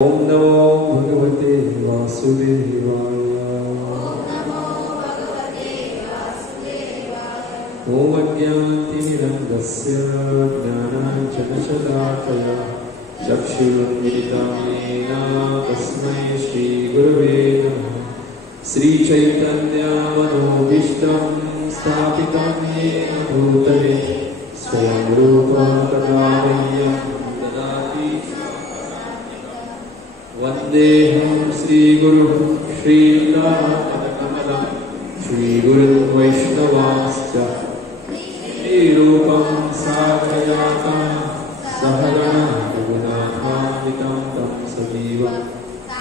ओम नमो भगवते वासुदेवाय। ओम अज्ञानतिमिरन्धस्य ज्ञानाञ्जनशलाकया चक्षुरुन्मिलितं येन तस्मै श्रीगुरवे नमः। श्रीचैतन्यमनोभीष्टं स्थापितं येन भूतले स्वयं रूपा कदा मह्यं ददाति। वन्देऽहं श्रीगुरुः श्रीयुतापदकमलं श्रीगुरुवैष्णवांश्च श्रीरूपं साग्रजातं सहगणा रघुनाथान्वितं तं सजीवं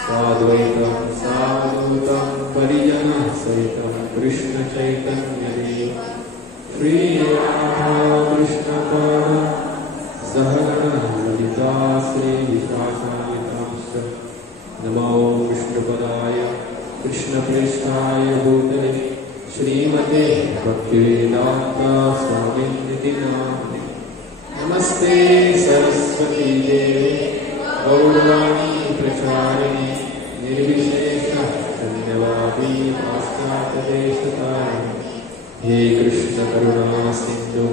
साद्वैतं सावधूतं परिजनसहितं कृष्णचैतन्यदेवं श्रीराधाकृष्णपादान् सहगणा ललिता श्रीविशाखान्वितांश्च। नमो विष्णुपदाय कृष्णप्रेष्ठाय भूतले श्रीमते भक्तिवेदान्त स्वामिनिति नाम्ने। नमस्ते सरस्वती देवे गौरवाणी प्रचारिणे निर्विशेष शून्यवादी पाश्चात्यदेशतारिणे। हे कृष्ण करुणा सिन्धु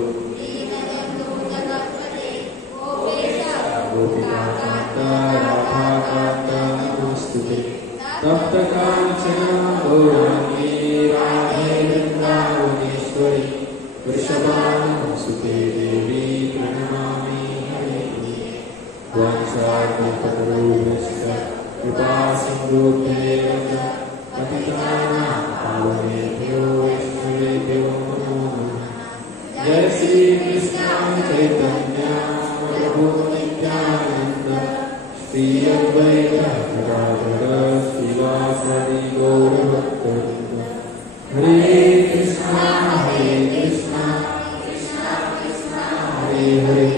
तप्त कांचन गौरांगी राधे वृंदावनेश्वरी वृषभानुसुते देवी प्रणमामि हरिप्रिये। वाञ्छाकल्पतरुभ्यश्च कृपा सिन्धुभ्येव च पतितानां पावनेभ्यो वैष्णवेभ्यो नमो नमः। जय श्री कृष्ण चैतन्य प्रभु नित्यानंद श्री अद्वैत गदाधर श्रीवासादि गौरभक्तवृंद। हरे कृष्णा कृष्णा कृष्णा हरे हरे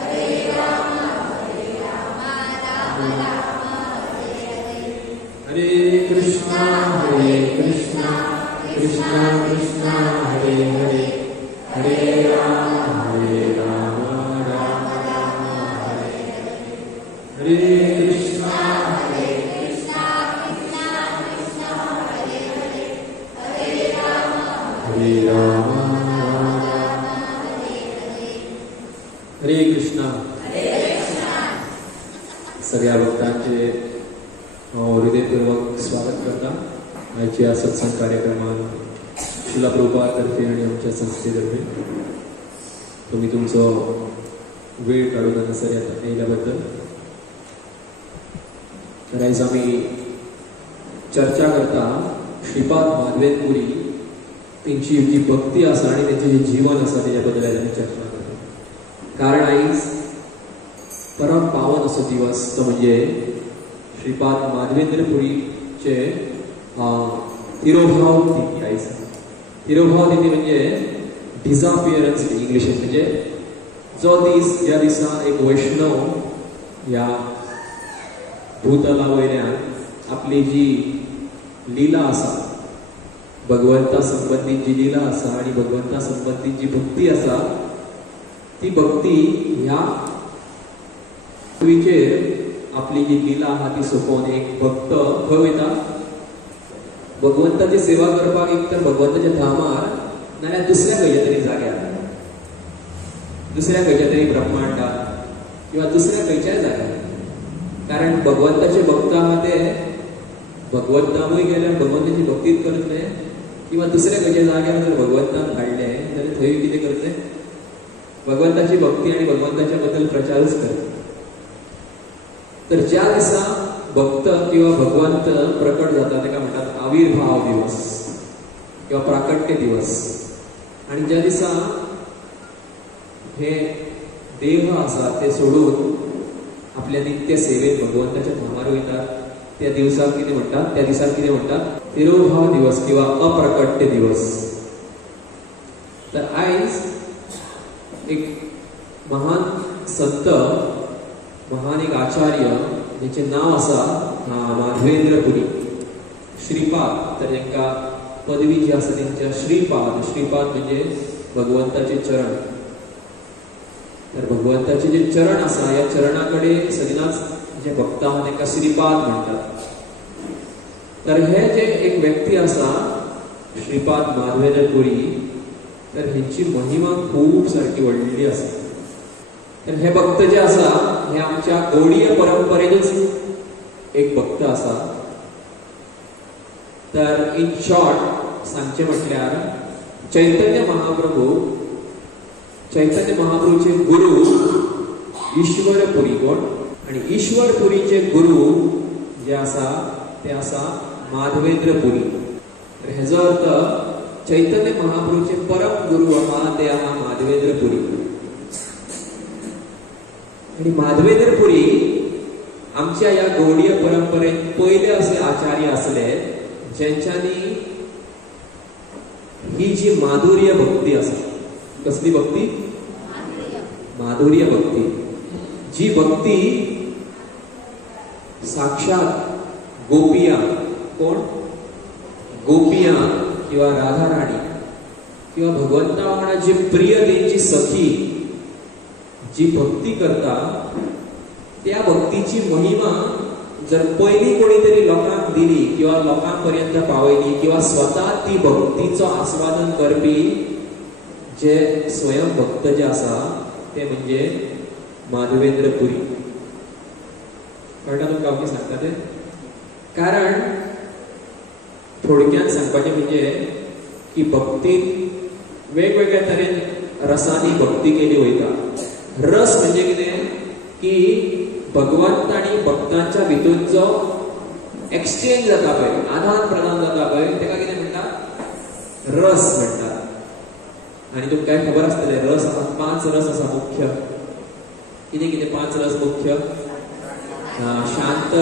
हरे राम राम हरे कृष्णा कृष्णा कृष्णा हरे हरे हरे राम राम राम हरे हरे। हरे कृष्णा कृष्णा कृष्णा हरे हरे हरे राम राम हरे हरे। हरे कृष्णा। सगळ्या भक्तांचे हृदयपूर्वक स्वागत करता आजच्या सत्संग कार्यक्रमात शिला प्रभुपादतर्फे आणि आमच्या संस्थेतर्फे तुम्ही तुमचं वेळ काढून हांगासर येयल्याबद्दल। तर आयज आमी चर्चा करता श्रीपाद माधवेंद्रपुरी तेंची जी भक्ती आसा आनी तेंचें जे जीवन आसा तेच्या बद्दल आयज आमी चर्चा करता। कारण आयज परम पावन असो दिवस तो म्हणजे श्रीपाद माधवेंद्रपुरीचे तिरोभाव तिथी। आयज तिरोभाव तिथी म्हणजे डिसअपियरन्स डे इंग्लिशींत, म्हणजे जो दीस ज्या दिसा एक वैष्णव ह्या भूतला वयल्यान आपली जी लीला आसा भगवंता संबंधीत जी लीला आसा आनी भगवंता संबंधीत जी भक्ती आसा ती भक्ती ह्या पृथ्वीचेर आपली जी लीला आहा ती सोपोवन एक भक्त खंय वयता भगवंताची सेवा करपाक, एक तर भगवंताच्या धामार नाल्यार दुसऱ्या खंयच्या तरी जाग्यार, दुसऱ्या खंयच्या तरी ब्रह्मांडात किंवा दुसऱ्या खंयच्याय जाग्यार। कारण भगवंताचे भक्त आहा ते भगवंतामूय गेल्यार भगवंताची भक्तीच करतले किंवा दुसऱ्या खंयच्या जाग्यार जर भगवंतान काडले जाल्यार थंय कितें करतले भगवंताची भक्ती आनी भगवंताच्या बद्दल प्रचारच करतले। तर ज्या दिसा भक्त किंवा भगवंत प्रकट जाता ताका म्हणटात आविर्भाव दिवस किंवा प्राकट्य दिवस। आणि ज्या दिसा हे देह आसा ते सोडून आपल्या नित्य सेवेत भगवंताच्या धामार वयतात त्या दिवसाक कितें म्हणटात, त्या दिसाक कितें म्हणटात तिरोभाव दिवस किंवा अप्रकट्य दिवस। तर आयज एक महान संत, महान एक आचार्य जेचे नाव आसा माधवेंद्रपुरी श्रीपाद। तर तांकां पदवी जी आसा तेंच्या श्रीपाद, श्रीपाद म्हणजे भगवंताचे चरण। तर भगवंताचे जे चरण आसा या चरणाकडे सदिनाच जे भक्त आहात तांकां श्रीपाद म्हणटात. तर हे जे एक व्यक्ती आसा श्रीपाद माधवेंद्र पुरी, तर हेची महिमा खूप सारकी व्हडली आसा. तर हे भक्त जे आसा हे आमच्या गौडीय परंपरेनूच एक भक्त आसा. तर इन शॉर्ट सांगचे म्हटल्यार चैतन्य महाप्रभूचे गुरु ईश्वर पुरी कोण, आणि ईश्वर पुरीचे गुरु जे आसा ते आसा माधवेंद्र पुरी. तर हेजो अर्थ चैतन्य महाप्रभूचे परम गुरु आहा ते आहा माधवेंद्र पुरी. आणि माधवेंद्र पुरी आमच्या या गौडीय परंपरेत पहिले असे आचार्य असले ज्यांच्यानी ही जी माधुर्य भक्ती आसा, कसली भक्ती? माधुर्य भक्ती. जी भक्ती साक्षात गोपिया कोण, गोपिया किंवा राधा राणी किंवा भगवंता वांगडा जी प्रिय तेंची सखी जी भक्ती करता, त्या भक्तीची महिमा जर पहिली कोणीतरी लोकांक दिली किंवा लोकांपर्यंत पावयली किंवा स्वतः ती भक्तीचो आस्वादन करपी जे स्वयं भक्त जे आसा ते म्हणजे माधवेंद्र पुरी. कळटा तुमकां हांव सांगता ते? कारण थोडक्यात सांगपाचें म्हणजे की भक्तीत वेगवेगळ्या तरेन रसांनी भक्ती केली वयता. रस म्हणजे कितें की भगवंत आणि भक्तांच्या भितूरचो एक्सचेंज जाता पळय, आदान प्रदान जाता पळय, तेका कितें म्हणटात? रस म्हणटात. आणि तुमकां खबर आसतलें रस आसा 5 रस आसा मुख्य. कितें कितें 5 रस मुख्य? शांत,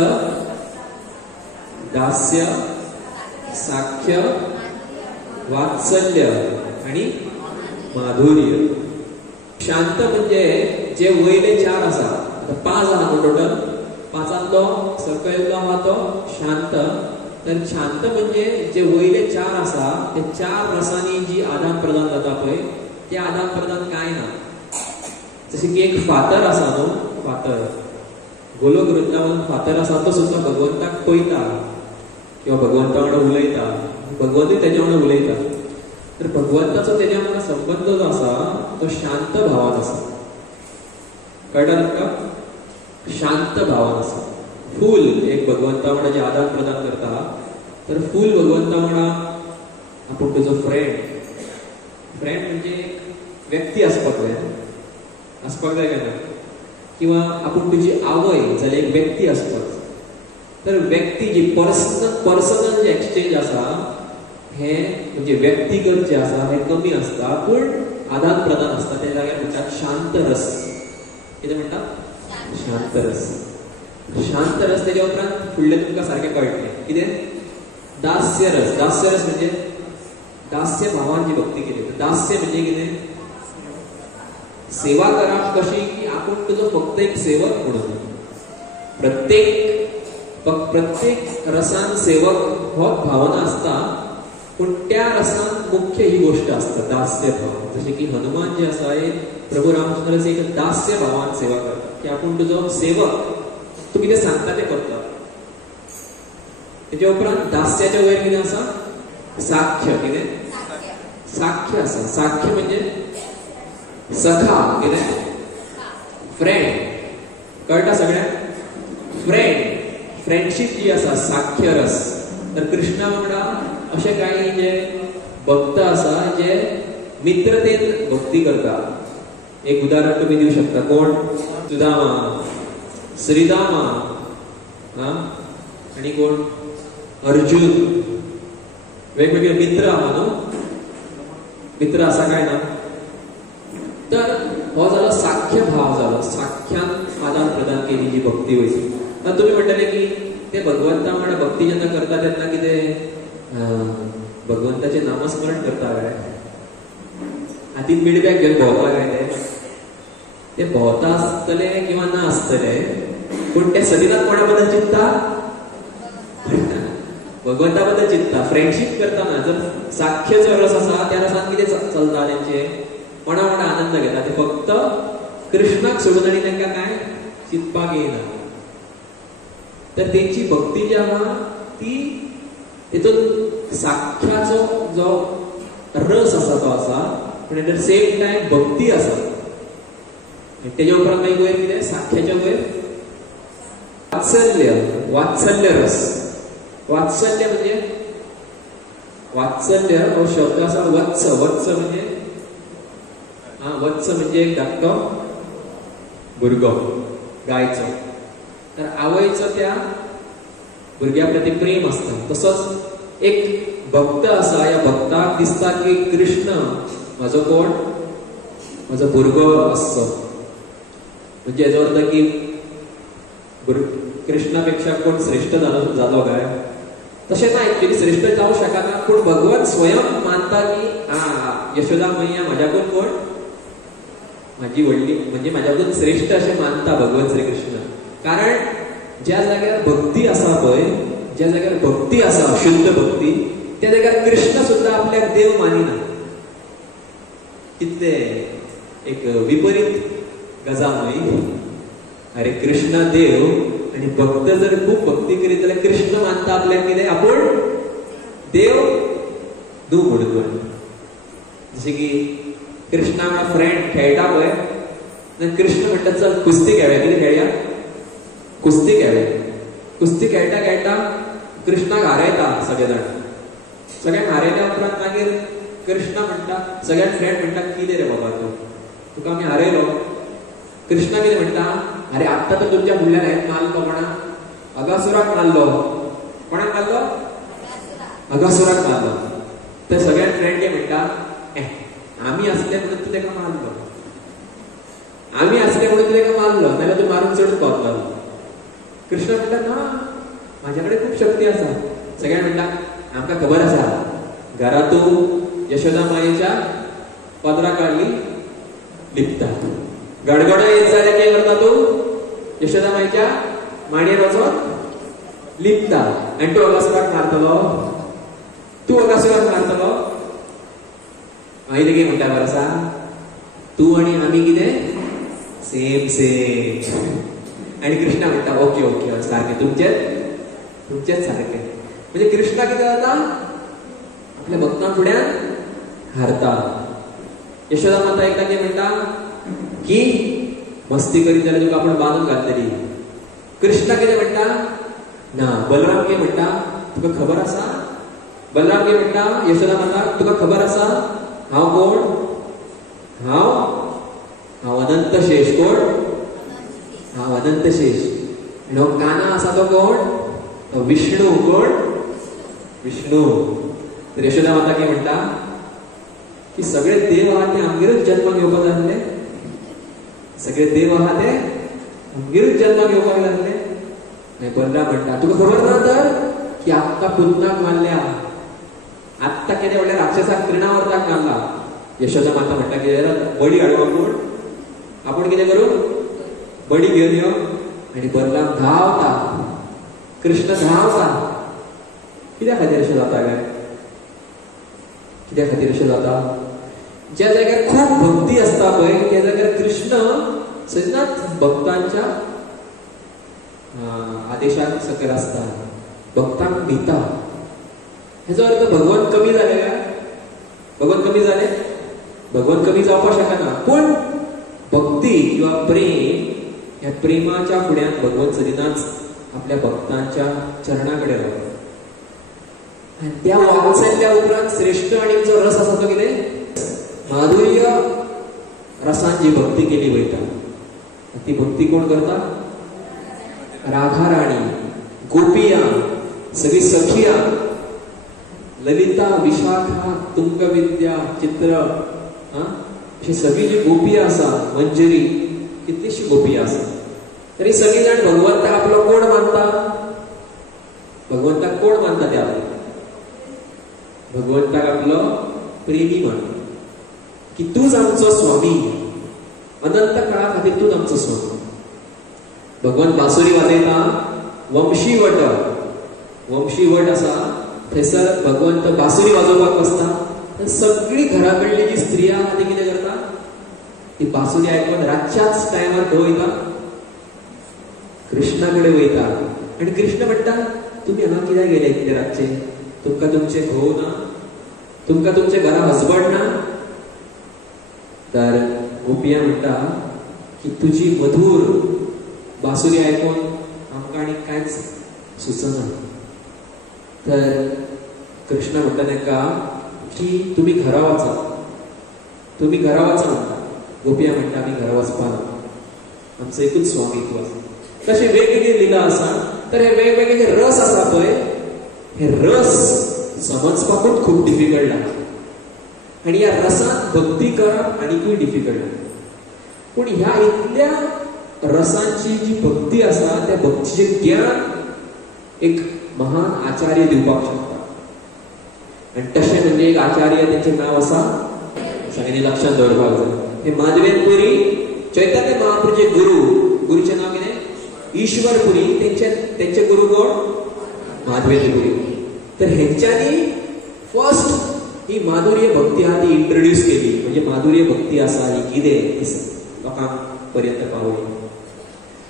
दास्य, साख्य, वात्सल्य आणि माधुर्य. शांत म्हणजे जे वयले 4 आसा, 5 आहा न्हू टोटल, 5तलो सकयलो आहा तो शांत. तर शांत म्हणजे जे वयले 4 आसा ते 4 रसांनी जी आदान प्रदान जाता पळय ते आदान प्रदान कांय ना. जशें की एक फातर आसा न्हू, फातर गोलोक वृंदावन फातर आसा तो सुद्दां भगवंताक पळयता किंवा भगवंता वांगडा उलयता, भगवंतूय तेज्या वांगडा उलयता. तर भगवंताचो तेज्या वांगडा संबंध जो आसा तो शांत भावान आसा. कळटा तुमकां? शांत भावान आसा. फूल एक भगवंता वांगडा जे आदान प्रदान करता, तर फूल भगवंता वांगडा आपूण तुजो फ्रेंड म्हणजे व्यक्ती आसपाक जाय काय ना, किंवा आपूण तुजी आवय जाल्यार एक व्यक्ती आसपाक. तर व्यक्ती जी पर्सनल जे एक्सचेंज आसा हे म्हणजे व्यक्तिगत जे आसा हे कमी आसता, पूण आदान प्रदान आसता. ते जाग्यार म्हणटात शांत रस. कितें म्हणटात? शांत रस. शांत रस. तेज्या उपरांत फुडलें तुमकां सारकें कळटलें. कितें? दास्य रस. दास्य रस म्हणजे दास्य भावान जी भक्ती केली. दास्य म्हणजे कितें? सेवा करप कशी की आपूण तुजो फक्त एक सेवक म्हणून. प्रत्येक रसान सेवक हो भावना असता, पण त्या रसान मुख्य ही गोष्ट असता दास्य भाव. जसे की हनुमान जे आसा प्रभू रामचंद्र एक दास्य भावान सेवा करता की आपूण तुजो सेवक, तू कितें सांगता ते करता. तेच्या उपरांत दास्याच्या वयर कितें आसा? साख्य. कितें? साख्य आसा. साख्य म्हणजे सखा. कितें? फ्रेंड. कळटा सगळ्यांक? फ्रेंडशीप जी आसा साख्य रस. तर कृष्णा वांगडा अशे काही जे भक्त आसा जे मित्रतेन भक्ती करता. एक उदाहरण तुम्ही दिवू शकता. कोण? सुदामा, श्रीदामा, आणि कोण? अर्जुन. वेगवेगळे मित्र आहा न्हू. मित्र आसा काय ना. तर हो जालो साख्य भाव जालो. साख्यान आदान प्रदान केली जी भक्ती वयची. तर तुम्ही म्हणटले की ते भगवंता वांगडा भक्ती जेन्ना करता तेन्ना कितें भगवंताचे नामस्मरण करता काय? हातीन बिडबॅग घेवन भोंवता काय? ते भोंवता आसतले किंवा ना आसतले, पूण ते सदिनात कोणा बद्दल चिंतता? भगवंता बद्दल चिंतता. फ्रेंडशीप करतना जर साख्यचो रस आसा त्या रसान कितें चलता तेंचे? कोणा वांगडा आनंद घेता. ते फक्त कृष्णाक सोडून आनी तांकां काय चिंतपाक येयना. तर त्यांची भक्ती जी आहा ती तितून साख्याचो जो रस आसा तो आसा, पण एट द सेम टाइम भक्ती आसा. तेच्या उपरांत मागीर वयर कितें साख्याच्या वयर वात्सल्य, वात्सल्य रस. वात्सल्य म्हणजे वात्सल्य हो शब्द आसा वत्स. वत्स म्हणजे वत्स म्हणजे एक धाकटो भुरगो गायचो. तर आवयचो त्या भुरग्या प्रती प्रेम असता. तसोच एक भक्त आसा, या भक्ताक दिसता की कृष्ण म्हजो कोण, म्हजो भुरगो आसचो. म्हणजे हेजो अर्थ की कृष्णापेक्षा कोण श्रेष्ठ जालो काय, तशें ना. एक्चुअली श्रेष्ठ जावं शकना, पूण भगवत स्वयं मानता की यशोदा मैया म्हाज्याकून कोण, माझी व्हडली म्हणजे म्हाज्याकून श्रेष्ठ अशें मानता भगवान श्री कृष्ण. कारण ज्या जाग्यार भक्ती आसा पळय, ज्या जाग्यार भक्ती आसा शुद्ध भक्ती, त्या जाग्यार कृष्ण सुद्धा आपल्याक देव मानिना. कितले एक विपरीत गजाल न्हय. अरे कृष्ण देव आणि भक्त जर खूप भक्ती करीत जाल्यार कृष्ण मानता आपल्याक कितें, आपूण देव न्हू म्हणून. जशें की कृष्णा वांगडा फ्रेंड खेळटा पळय, कृष्ण म्हणटा चल कुस्ती खेळया. कितें खेळया, कुस्ती खेळया. कुस्ती खेळटा खेळटा कृष्णाक हारयता सगळे जाण. सगळ्यांक हारयल्या उपरांत मागीर कृष्ण म्हणटा, सगळ्यां फ्रेंड म्हणटा कितें रे बाबा तूं, तुका आमी हारयलो. कृष्ण कितें म्हणटा, अरे आत्ता तर तुमच्या फुडल्यान हें मारलो कोणा, अगासुराक मारलो. कोणाक मारलो, अगासुराक मारलो. ते सगळ्यां फ्रेंड कितें म्हणटा, आमी आसले म्हणून तूं तेका मारलो, आमी आसले म्हणून तूं तेका मारलो, नाल्यार तूं मारून चड पावतलो. कृष्ण म्हणटा ना, म्हाजे कडेन खूब शक्ती आसा. सगळ्यां म्हणटा आमकां खबर आसा, घरा तूं यशोदा मायेच्या पदरा काडली लिपता. गडगडो येत जाल्यार कितें करता तूं, यशोदा मायेच्या मांडयेर वचोन लिपता. आनी तूं अगासुराक मारतलो, तूं अगासुराक मारतलो. मागीर कितें म्हणटा बरं आसा, तूं आनी आमी कितें सेम सेम. आनी कृष्ण म्हणटा ओके ओके सारकें, तुमचेच सारकें. म्हणजे कृष्ण कितें जाता, आपल्या भक्तां फुड्यान हारता. यशोदा माता एकदा कितें म्हणटा की मस्ती करीत जाल्यार तुका आपूण बांदून घालतली. कृष्ण कितें म्हणटा ना. बलराम कितें म्हणटा, तुका खबर आसा, बलराम कितें म्हणटा यशोदा माता, तुका खबर आसा हांव कोण, हांव अनंत शेष. कोण, हांव अनंत शेष. आनी हो काना आसा तो कोण, तो विष्णू. कोण, विष्णू. तर यशोदा माता कितें म्हणटा की सगळे देव आहा ते आमगेरूच जन्माक येवपाक लागले, सगळे देव आहा ते आमगेरूच जन्माक येवपाक लागले. आनी बलराम म्हणटा तुका खबर ना तर की आत्ता पुतनाक मारल्या, आत्ता कितें म्हणल्यार राक्षसाक तृणावर्ताक मारला. यशोदा माता म्हणटा कितें बडी हाडूं आपूण कितें करूं, बडी घेवन यो. आनी बलराम धांवता, कृष्ण धांवता. कित्या खातीर अशें जाता काय, कित्या खातीर अशें जाता, ज्या जाग्यार खूब भक्ती आसता पळय त्या जाग्यार कृष्ण सदांच भक्तांच्या आदेशाक सकयल आसता, भक्तांक भिता. हेजो अर्थ भगवान कमी जाले काय, भगवान कमी जाले, भगवान कमी जावपाक शकना. पूण भक्ती किंवा प्रेम, ह्या प्रेमाच्या फुड्यान भगवान सदांच आपल्या भक्तांच्या चरणा कडेन रावता. आनी त्या वात्सल्या उपरांत श्रेष्ठ आनी जो रस आसा तो कितें, माधुर्य रसान जी भक्ती केली वयता ती भक्ती कोण करता, राधा राणी, गोपिया, सगळी सखिया, ललिता, विशाखा, तुंगविद्या, चित्र, अशी सगळी जी गोपिया आसा, मंजरी, कितलीशी गोपिया आसा. तरी सगळी जाण भगवंताक आपलो कोण मानता, भगवंताक कोण मानता, ते आपले भगवंताक आपलो प्रेमी मानता की तूच आमचो स्वामी, अनंत काळा खातीर तूच आमचो स्वामी. भगवान बासुरी वाजयता, वंशी वट, वंशी वट आसा थंयसर भगवंत बासुरी वाजोवपाक बसता. सगळी घरा कडली जी स्त्रिया आहा ती कितें करता, ती बासुरी आयकून रातच्याच टायमार खंय वयता, कृष्णा कडेन वयता. आणि कृष्ण म्हणटा तुम्ही हांगा कित्याक गेले इतले रातचे? तुमकां तुमचे घोव ना? तुमकां तुमचे घरा हसबंड ना? तर गोपिया म्हणटा की तुझी मधुर बासुरी आयकून आमकां आनी कांयच सुचना. तर कृष्ण म्हणटा तांकां की तुम्ही घरा वचा, तुम्ही घरा वचा म्हणटा. गोपिया म्हणटा आमी घरा वचपा ना, आमचं एकूच स्वामित्व आसा. तशें वेगवेगळी लिला आसा. तर हे वेगवेगळे रस आसा पळय, हे रस समजपाकूच खूप डिफिकल्ट लागता. आणि ह्या रसांत भक्ती करप आनीकूय डिफिकल्ट लागता. पूण ह्या इतल्या रसांची जी भक्ती आसा त्या भक्तीचें ज्ञान एक महान आचार्य दिवपाक शकता. आणि तशें म्हणजे एक आचार्य, तेंचें नांव आसा, सगळ्यांनी लक्षात दवरपाक जाय, हे माधवेंद्रपुरी चैतन्य महाप्रभूचे गुरुचें नांव कितें? ईश्वरपुरी. तेंचे गुरु कोण? माधवेंद्रपुरी. तर हेंच्यांनी फर्स्ट ही माधुर्य भक्ती आहा ती इंट्रोड्यूस केली. म्हणजे माधुर्य भक्ती आसा ही कितें लोकांक पर्यंत पावली.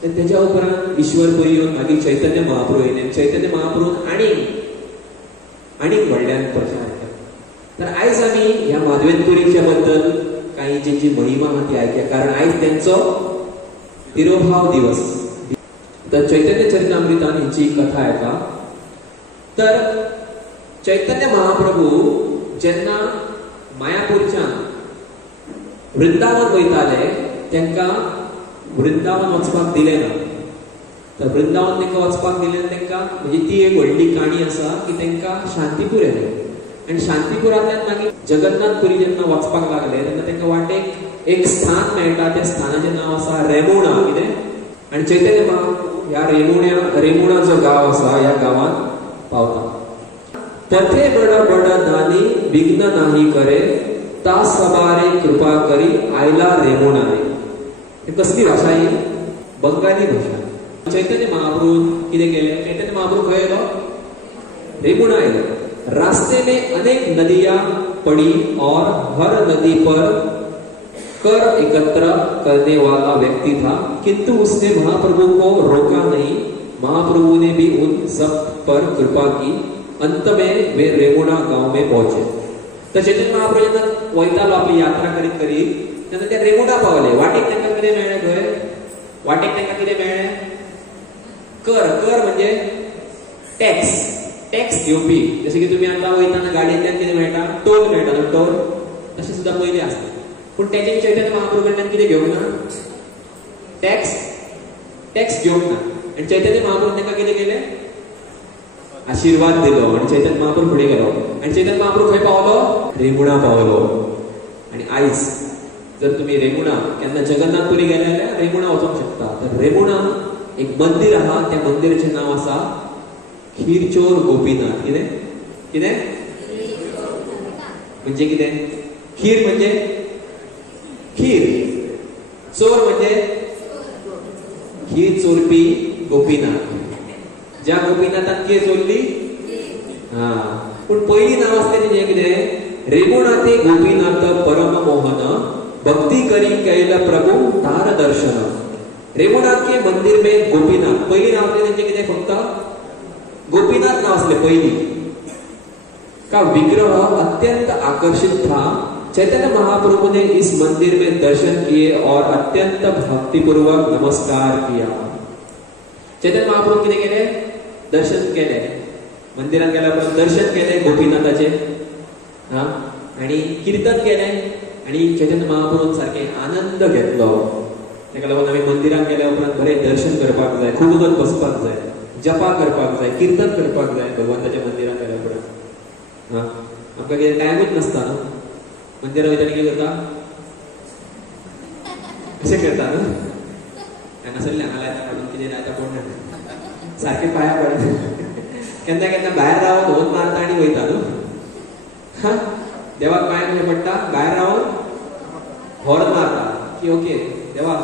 तर तेच्या उपरांत ईश्वरपुरी येवन मागीर चैतन्य महाप्रभू येयले. चैतन्य महाप्रभून आनीक व्हडल्यान प्रचार केलो. तर आयज आमी ह्या माधवेंद्रपुरीच्या बद्दल काही जी महिमा आहा ती आयकया. कारण आयज तेंचो तिरोभाव दिवस. तर चैतन्य चरितामृतान हेंची कथा येता. तर चैतन्य महाप्रभू जेन्ना मायापूरच्यान वृंदावन वयताले तांकां वृंदावन वचपाक दिलें ना. तर वृंदावन तांकां वचपाक दिलें तांकां म्हणजे ती एक व्हडली काणी आसा की तांकां शांतीपूर येलें. आनी शांतीपुरांतल्यान मागीर जगन्नाथपुरी जेन्ना वचपाक लागले तेन्ना तांकां वाटेक एक स्थान मेळटा. त्या स्थानाचें नांव आसा रेमुणा. कितें? आनी चैतन्य महाप्रभू ह्या रेमुणा जो गांव आसा ह्या गांवांत पावता. पथे बड़ा बड़ा दानी विघ्न नाही करे, ता सबारे कृपा करी आयला रेमुणा रे. हे कसली भाषा ही? बंगाली भाषा. चैतन्य महाप्रभू कितें केलें? चैतन्य महाप्रभू खंय येलो? रेमुणा येलो. रास्ते में अनेक नदियां पड़ी और हर नदी पर कर एकत्र करने वाला व्यक्ति था, किंतु उसने महाप्रभु को रोका नहीं. महाप्रभु ने भी उन सब पर कृपा की. अंत में वे रेमुणा गांव में पहुंचे. तर चैतन्य महाप्रभू जेन्ना वयतालो आपली यात्रा करीत करीत तेन्ना ते रेमुणा पावले. वाटेक तांकां कितें मेळ्ळें? खंय वाटेक तांकां कितें मेळ्ळें? कर म्हणजे टॅक्स घेवपी. जशें की तुमी आतां वयताना गाडयेंतल्यान कितें मेळटा? टोल मेळटा न्हू, टोल. तशें सुद्दां पयलीं आसता. पूण तेचे चैतन्य महाप्रभू कडल्यान कितें घेवंक ना? टॅक्स घेवंक ना. आनी चैतन्य महाप्रभू तांकां कितें केलें? आशीर्वाद दिलो. आनी चैतन्य महाप्रभू फुडें गेलो. आनी चैतन्य महाप्रभू खंय पावलो? रेमुणा पावलो. आनी आयज जर तुमी रेमुणा केन्ना जगन्नाथपुरी गेले जाल्यार रेमुणा वचूंक शकता. तर रेमुणा एक मंदिर आहा. त्या मंदिराचें नांव आसा खीरचोर गोपीनाथ. कितें म्हणजे कितें? खीर म्हणजे खीर, चोर म्हणजे खीर चोरपी गोपीनाथ. ज्या गोपीनाथान खीर चोरली. पूण पयलीं नांव आसलें तेजें कितें? रेमुणाते गोपीनाथ परम मोहन, भक्ती करी कैल प्रभु तार दर्शन. रेमुनाथ के मंदिर में गोपीनाथ. पयलीं नांव आसलें तेजें कितें? फक्त गोपीनाथ नाव आसलें पयलीं. का विग्रह अत्यंत आकर्षित था. चैतन्य महाप्रभु ने इस मंदिर में दर्शन किए और अत्यंत भक्तिपूर्वक नमस्कार किया. चैतन्य महाप्रभु कितें केलें? दर्शन केलें. मंदिरात गेल्यार दर्शन केलें गोपीनाथाचे. आनी कीर्तन केलें. आनी चैतन्य महाप्रभून सारकें आनंद घेतलो. ताका लागून आमी मंदिरात गेल्या उपरांत बरें दर्शन करपाक जाय, खूब वगत बसपाक जाय, जपा करपाक जाय, कीर्तन करपाक जाय भगवंताच्या मंदिरात गेल्या उपरांत. आमकां कितें टायमूच नासता न्हू. मंदिरात वयताना कितें करता? अशें करता न्हू. हांगासरलें हांगा लायता काडून कितें लायता कोण जाणा. सारकें पांयां पडटा. केन्ना केन्ना भायर रावन होन मारता आनी वयता न्हू. देवाक पांयां कशें पडटा? भायर रावन हॉर्न मारता की ओके देवा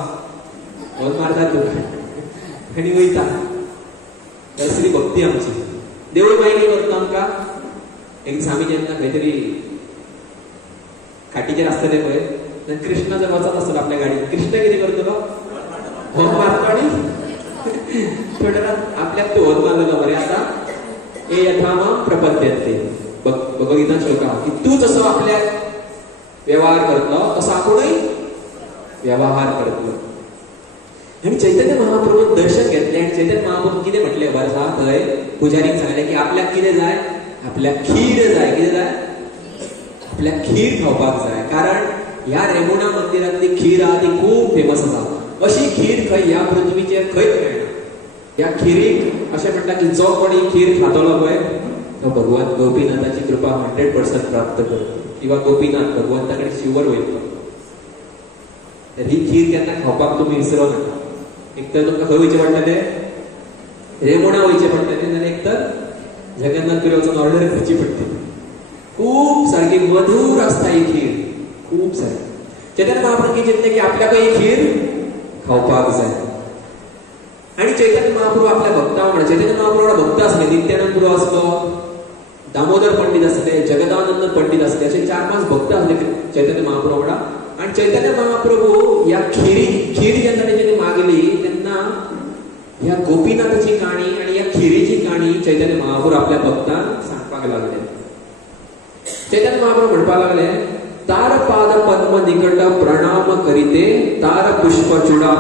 हॉर्न मारता तूं आनी वयता. असली भक्ती आमची. देवूळ मागीर करता आमकां. एक दीस आमी जेन्ना खंय तरी खाटीचेर आसतले पळय तेन्ना कृष्ण जर वचत आसतलो आपल्या गाडयेन, कृष्ण कितें करतलो? हॉर्न मारतलो आनी थोड्यात आपल्याक तो होत मानलेलो मरे आता ए यथाम प्रपद्यन्ते भगवद्गीता श्लोक की तू जसो आपल्या व्यवहार करतलो तसो आपुणूय व्यवहार करतलो. आणि चैतन्य महाप्रभू दर्शन घेतले आणि चैतन्य महाप्रभू कितें म्हटले खबर आसा थंय पुजारीक सांगले की आपल्याक कितें जाय, आपल्याक खीर जाय. कितें जाय? आपल्याक खीर खावपाक जाय. कारण ह्या रेमुणा मंदिरांतली खीर आहा ती खूब फेमस आसा. अशी खीर खंय ह्या पृथ्वीचेर खंयच मेळना. ह्या खिरीक अशें म्हणटा की जो कोणी खीर खातलो पळय तो भगवान गोपीनाथाची कृपा 100% प्राप्त करतो किंवा गोपीनाथ भगवंता कडेन शिवर वयतलो. तर ही खीर केन्ना खावपाक तुमी विसरो नाका. एक तर तुमकां खंय वयचें पडटलें, रेमुणा वयचें पडटलें, नाल्यार एक तर जगन्नाथपुरी वचून ऑर्डर करची पडटली. खूब सारकी मधुर आसता ही खीर, खूब सारकी. चैतन्य महाप्रभू चिंतले की आपल्याक ही खीर खावपाक जाय. आणि चैतन्य महाप्रभू आपल्या भक्तां वांगडा, चैतन्य महाप्रभू भक्त आसले, नित्यानंद प्रभू आसलो, दामोदर पंडित आसले, जगदानंद पंडित आसले, असे 4-5 भक्त आसले चैतन्य महाप्रभू वांगडा. आणि चैतन्य महाप्रभू या खीर जेन्ना तेणी मागली तेन्ना ह्या गोपीनाथाची काणी आणि या खिरीची काणी चैतन्य महाप्रभू आपल्या भक्तांक सांगपाक लागले. चैतन्य महाप्रभू म्हणपाक लागले तार पाद पद्म निकट प्रणाम करीते तार पुष्प चुडा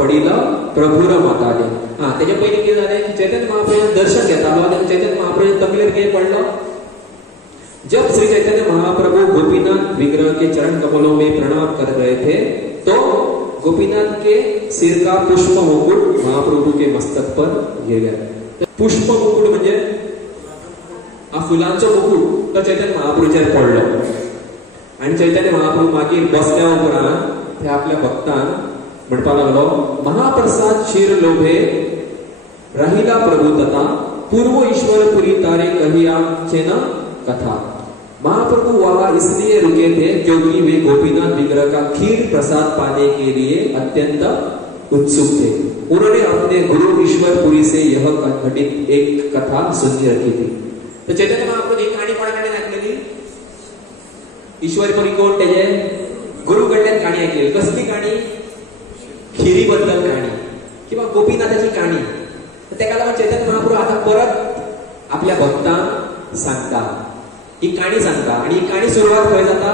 पडिल प्रभुर माताले. त्याच्या पहिले कितें जालें, चैतन्य महाप्रभू दर्शन घेतालो तेन्ना चैतन्य महाप्रभू तकलेर कितें पडलो, जब श्री चैतन्य महाप्रभु गोपीनाथ विग्रह के चरण कमलों में प्रणाम कर रहे थे तो गोपीनाथ के सिर का पुष्प मुकुट महाप्रभु के मस्तक पर गिर गया. पुष्प मुकुट म्हणजे फुलांचो मुकुट तो चैतन्य महाप्रभूचेर पडलो. आणि चैतन्य महाप्रभू मागीर बसल्या उपरांत ते आपल्या भक्तांक म्हणपाक लागलो महाप्रसाद शीर लोभे राहिला प्रभु तथा पूर्व ईश्वरपुरी तारे कहिया चेन कथा. महाप्रभु वहां इसलिए रुके थे क्योंकि वे गोपीनाथ विग्रह का खीर प्रसाद पाने के लिए अत्यंत उत्सुक थे. उन्होंने अपने गुरु ईश्वरपुरी से यह घटित एक कथा सुनी रखी थी. तो चैतन्य महाप्रभू ही कहाणी कोणाकडे ऐकलेली, ईश्वरपुरी कोण तेजे गुरु कडल्यान काणी ऐकलेली. कसली काणी, खिरी बद्दल काणी किंवा गोपीनाथाची काणी. तेका लागून चैतन्य महाप्रभू आता परत आपल्या भक्तांक सांगता, ही काणी सांगता. आणि ही काणी सुरुवात खंय जाता,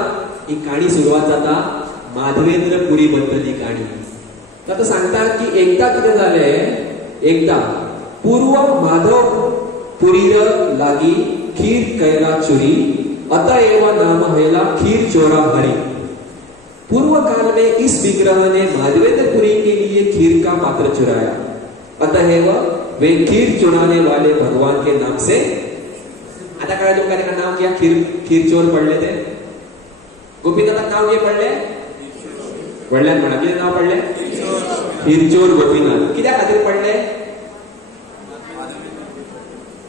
ही काणी सुरुवात जाता माधवेंद्र पुरी बद्दल ही काणी. तर सांगता की एकदा कितें जालें, एकदा पूर्व माधव पुरीर लागी खीर कैला चुरी अतएव नाम हैला खीर चोरा हरि. पूर्व काल में इस विग्रह ने माधवेंद्रपुरी के लिए खीर का पात्र चुराया, अतएव वे खीर चुराने वाले भगवान के नाम से. आता कळलं तुमकां तेका नाव कित्याक खीर चोर पडले ते, गोपीनाथाक नाव कितें पडले, व्हडल्यान म्हणा कितें नाव पडले, खीर चोर गोपीनाथ. कित्या खातीर पडले,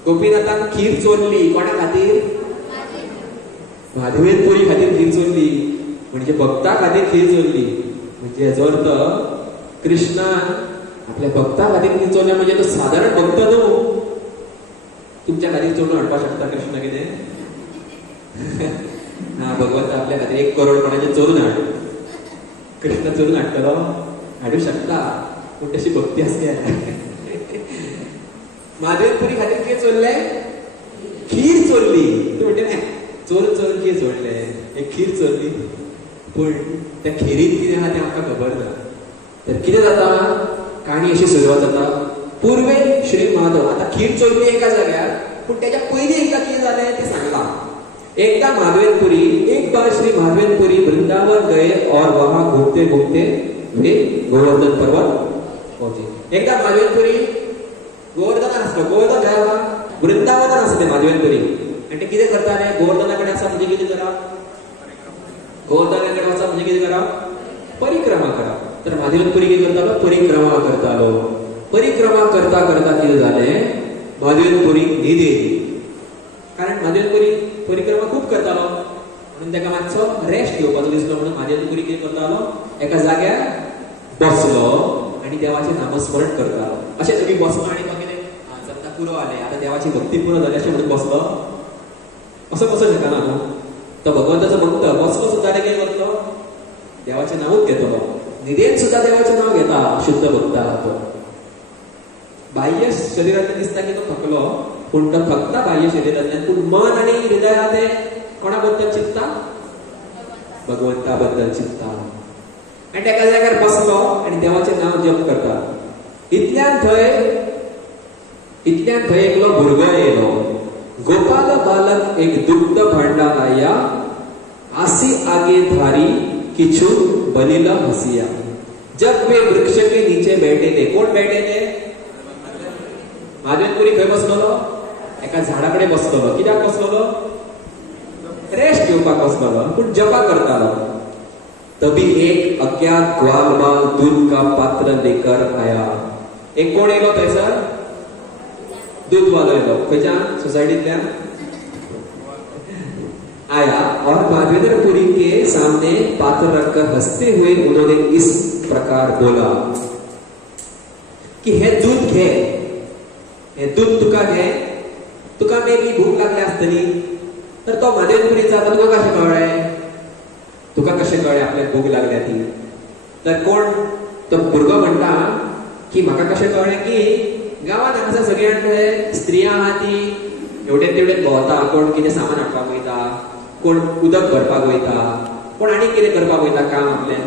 गोपीनाथान खीर चोरली कोणा खातीर, माधवेंद्रपुरी खातीर खीर चोरली, म्हणजे भक्ता खातीर खीर चोरली. म्हणजे हेचो अर्थ कृष्णान आपल्या भक्ता खातीर खीर चोरल्या म्हणजे तो साधारण भक्त न्हू. तुमच्या खातीर चोरून हाडपाक शकता कृष्ण कितें, भगवंत आपल्या खातीर 1 करोड कोणाचे चोरून हाड, कृष्ण चोरून हाडटलो, हाडू शकता, पूण तशी भक्ती आसली. माधवेंद्रपुरी खातीर कितें चोरले, खीर चोरली. तूं म्हणटा चोरून खीर चोरले, एक खीर चोरली, पूण त्या खिरीत कितें आहा तें आमकां खबर ना. तर कितें जाता, काणी अशी सुरवात जाता. पूर्वे श्री माधव, आता खीर चोरली एका जाग्यार, पूण त्याच्या पयलीं एकदा कितें जालें तें सांगलां. एकदा माधवेंद्रपुरी, एक बार श्री माधवेंद्रपुरी वृंदावन गए और वहां घूमते घूमते वे गोवर्धन पर्वत पहुंचे. एकदा माधवेंद्रपुरी गोवर्धन आसलो, गोवर्धन जावा वृंदावन आसले माधवेंद्रपुरी. आणि ते कितें करताले, गोवर्धनाकडे आसा म्हणजे कितें करप, गोवर्धनाकडे वचप म्हणजे कितें करप, परिक्रमा करप. तर माधवेंद्रपुरी कितें करतालो, परिक्रमा करतालो. परिक्रमा करता करता कितें जालें, माधवेंद्रपुरीक न्हीद येयली. कारण माधवेंद्रपुरी परिक्रमा खूब करतालो म्हणून ताका मातसो रेस्ट घेवपाचो दिसलो. म्हणून माधवेंद्रपुरी कितें करतालो, एका जाग्यार बसलो आनी देवाचें नामस्मरण करतालो. अशें सगळी बसलो आनी तो कितें सत्ता पुरो जालें, आतां देवाची भक्ती पुरो जाली अशें म्हणून बसलो. असो कसो शकना न्हू, तो भगवंताचो भक्त बसलो सुद्दां कितें करतलो, देवाचें नांवूच घेतलो. न्हिदेन सुद्दां देवाचें नांव घेता शुद्ध भक्त आहा तो. बाह्य शरीरातून दिसता की तो थकलो, पण तो थकता बाह्य शरीरातल्यान, पण मन आणि हृदयात ते कोणाबद्दल चित्ता? भगवंताबद्दल चित्ता. आणि एका जाग्यार बसलो आणि देवाचें नाव जप करता. इतल्यान थंय एकलो भुरगो येयलो. गोपाल बालक एक दुग्ध भांडा लाया, आसी आगे धारी किछु बलिला हसिया. जब वे वृक्ष के नीचे बैठे थे, कोण बैठे थे? महादेवपुरी खंय बसलोलो? एका झाडाकडे बसलोलो. कित्याक बसलोलो? रेस्ट घेवपाक बसलोलो, पण जपा करतालो. तभी एक अज्ञात ग्वालवाल दूध का पात्र लेकर आया. एक कोण येयलो थंयसर? दूधवालो येयलो. खंयच्यान? सोसायटींतल्यान आया और महादेवपुरी के सामने पात्र रखकर हंसते हुए उन्होंने इस प्रकार बोला कि हे दूध घे, हे दूध तुका घे. तुका मे बी भूक लागली आसतली, तर तो महादेवपुरीचा आता तुका कशें कळ्ळें? तुका कशें कळ्ळें आपल्याक भूक लागल्या ती? तर कोण? तो भुरगो म्हणटा की म्हाका कशें कळ्ळें की गांवांत हांगासर सगळ्यांकडे स्त्रियां आहा ती एवढे तेवढे भोंवता. कोण कितें सामान हाडपाक वयता, कोण उदक भरपाक वयता, कोण आनी कितें करपाक वयता काम आपलें.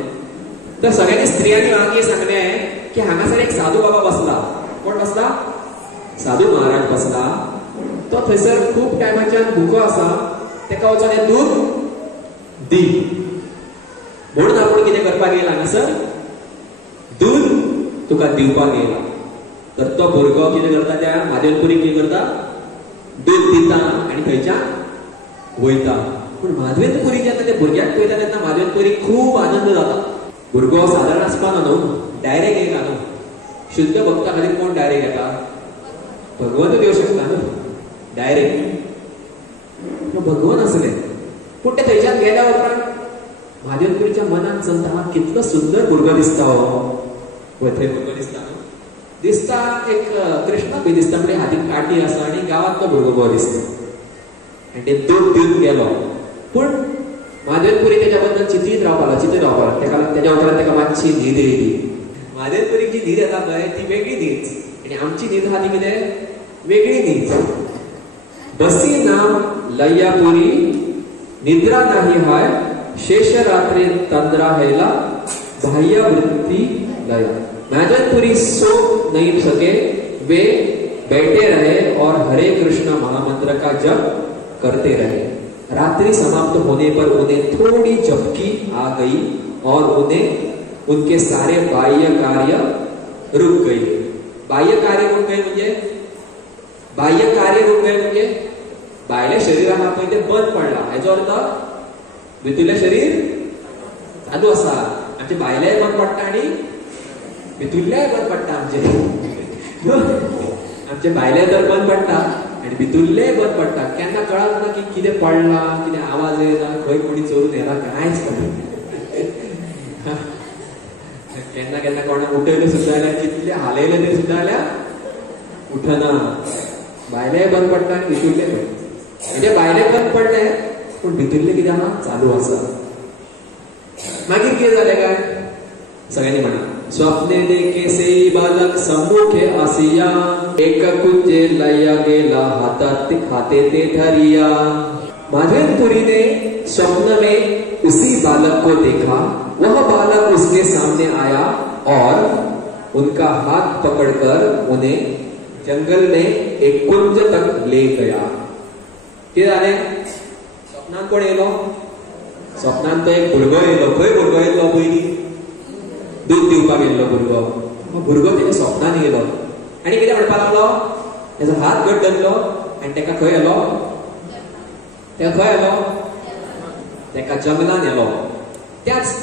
तर सगळ्यांनी स्त्रियांनी मागीर सांगलें की हांगासर एक साधू बाबा बसला. कोण बसला? साधू महाराज बसला. तो थंयसर खूब टायमाच्यान भुको आसा, तेका वचून हें दूध दी. म्हणून आपूण कितें करपाक येयला हांगासर? दूध तुका दिवपाक येयला. तर तो भुरगो कितें करता? त्या महादेवपुरीक कितें करता? दूध दिता आनी थंयच्यान वयता. पूण महादेवपुरी जेन्ना त्या भुरग्याक पळयता तेन्ना महादेवपुरीक खूब आनंद जाता. भुरगो सादारण आसपाना न्हू, डायरेक्ट येयला न्हू. शुद्ध भक्ता खातीर कोण डायरेक्ट येता? भगवंत देव शकता न्हू डायरेक्ट. भगवान आसले, पूण ते थंयच्यान गेल्या उपरांत महादेवपुरीच्या मनान चलता कितलो सुंदर भुरगो दिसता हो. पळय थंय भुरगो दिसता न्हू, दिसता एक कृष्ण बी दिसता, म्हणजे हातीक काटी आसा आनी गांवांत तो भुरगो बरो दिसता. आनी ते दूध दिवन गेलो. पूण महादेवपुरी तेच्या बद्दल चिंतीत रावपालो. तेच्या उपरांत तेका मातशी न्हीद येयली. महादेवपुरीक जी न्हीद येता पळय ती वेगळी न्हीद, आनी आमची न्हीद आहा ती कितें? वेगळी न्हीद. बसी नाम लय्यापुरी, निद्रा नाही हाय, शेष रात्रि तंद्रा हैला, बाह्य वृत्ति लया. महादेवपुरी सो नहीं सके, वे बैठे रहे और हरे कृष्ण महामंत्र का जप करते रहे. रात्रि समाप्त होने पर उन्हें थोड़ी झपकी आ गई और उन्हें उनके सारे बाह्य कार्य रुक गए. बाह्य कार्य रुक गए म्हणजे भायले शरीर आहा पळय ते बंद पडला. हेजो अर्थ भितरलें शरीर चालू आसा. आमचे भायलेय बंद पडटा आनी भितरलेय बंद पडटा. आमचे भायले तर बंद पडटा आनी भितरलेय बंद पडटा. केन्ना कळत ना की कितें पडला, कितें आवाज येयला, खंय कोणी चोरून येला, कांयच कळना. केन्ना केन्ना कोणाक उठयलें सुद्दां जाल्यार, कितले हालयले तरी सुद्दां जाल्यार उठना. भायलेय बंद पडटा आनी भितरले बंद. म्हणजे भायले बंद पडले पूण भितरले कितें आहा? चालू आसा. मागीर कितें जालें काय? सगळ्यांनी म्हणा. स्वप्ने देखे से बालक सम्मुखे आसिया, एक कुंजे लया गेला हाथे ते धरिया. महादेवपुरी ने स्वप्न में उसी बालक को देखा. वह बालक उसके सामने आया और उनका हाथ पकड़कर उन्हें जंगल में एक कुंज तक ले गया. कितें जालें? स्वप्नांत कोण येयलो? स्वप्नांत तो एक भुरगो येयलो. खंय भुरगो येयलो? पयलीं दूध दिवपाक येयल्लो भुरगो. भुरगो तेच्या स्वप्नांत येयलो आनी कितें म्हणपाक लागलो? तेजो हात घट धरलो आनी तेका खंय येलो? तेका जंगलान येलो. त्याच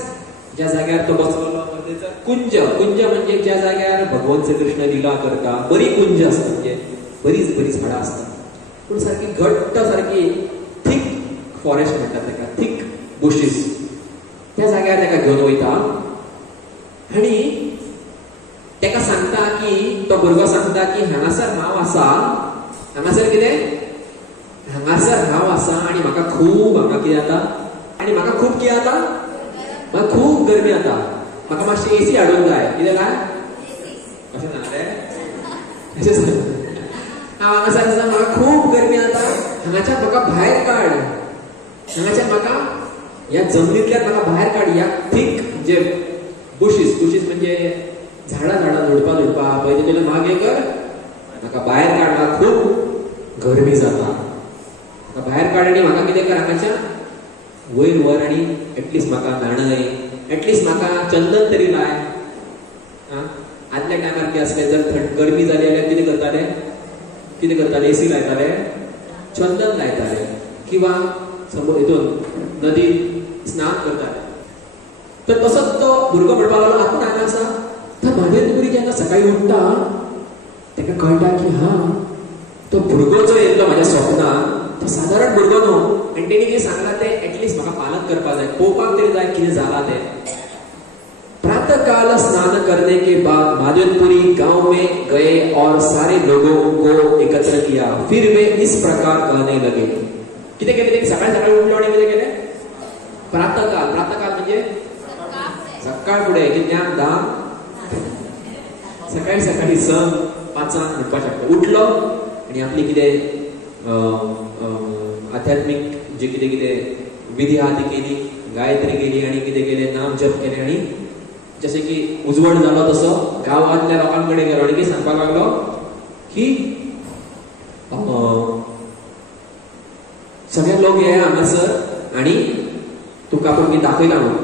ज्या जाग्यार तो बसलोलो कुंज. म्हणजे ज्या जाग्यार भगवंत श्री कृष्ण लिला करता, बरी कुंज आसता, म्हणजे बरीच झाडां आसता, पूण सारकी घट्ट, सारकी थीक फॉरेस्ट म्हणटात तेका, थीक बुशीस. त्या जाग्यार तेका घेवन वयता आनी तेका सांगता की, तो भुरगो सांगता की हांगासर हांव आसा. हांगासर कितें? हांगासर हांव आसा आनी म्हाका खूब हांगा कितें जाता? आनी म्हाका खूब कितें जाता? म्हाका खूब गरमी जाता. म्हाका मातशी एसी हाडूंक जाय. कितें काय? अशें सांगलें. हांगासर दिसा म्हाका खूब गर्मी जाता, हांगाच्यान म्हाका भायर काड, हांगाच्यान म्हाका ह्या जमनींतल्यान म्हाका भायर काड. ह्या थीक जे बुशीस म्हणजे झाडां झुडपां पळय तेजे मागे कर, म्हाका भायर काड, म्हाका खूब गरमी जाता. म्हाका भायर काड आनी म्हाका कितें कर, हांगाच्यान वयर व्हर आनी एटलिस्ट म्हाका न्हाणय, एटलिस्ट म्हाका चंदन तरी लाय. आदल्या टायमार कितें आसलें, जर गरमी जाली जाल्यार कितें करताले एसी लायताले, चंदन लायताले, किंवा समोर हितून नदीत स्नान करताले. तर तसोच तो भुरगो म्हणपाक लागलो, आपूण हांगा आसा. तर म्हादेवपुरी जेन्ना सकाळी उठ्ठा ताका कळटा की तो भुरगो जो येयल्लो म्हाज्या स्वप्नान तो सादारण भुरगो न्हू, आनी तेणी कितें सांगलां तें एटलिस्ट म्हाका पालन करपाक जाय, पळोवपाक तरी जाय कितें जालां तें. प्रातःकाल स्नान करने के बाद माधवपुरी गांव में गए और सारे लोगों को एकत्र किया. फिर वे इस प्रकार कहने लगे. कितें केलें तेणी सकाळी उठलो आनी कितें केलें, प्रातःकाल म्हणजे सकाळ फुडें कित्याक 10 सकाळी 5 म्हणपाक शकता उठलो आनी आपली कितें आध्यात्मीक जे कितें विधी आहा ती केली, गायत्री केली आनी कितें केलें, नाम जप केलें. आनी जशें की उजवड जालो तसो गांवांतल्या लोकांकडे गेलो आनी कितें सांगपाक लागलो की सगळे लोक ये हांगासर आनी तुका आपूण कितें दाखयला म्हणून.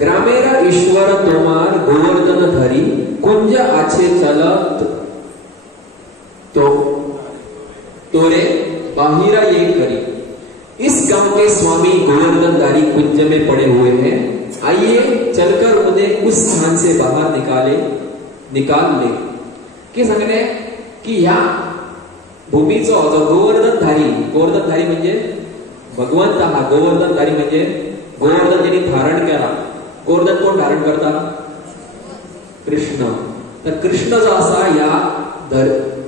ग्रामेरा ईश्वर तोमार गोवर्धन धरी कुंज आछे चलत तोरे बाहिरा ये करी. इस गांव के स्वामी गोवर्धनधारी कुंज में पड़े हुए हैं, आइए चलकर उन्हें उस स्थान से बाहर निकाल ले. की सांगले की ह्या भूमीचो जो गोवर्धनधारी म्हणजे भगवंत हा. गोवर्धनधारी म्हणजे गोवर्धन ज्यांनी धारण केला. गोवर्धन कोण धारण करता, कृष्ण. तर कृष्ण जो आसा ह्या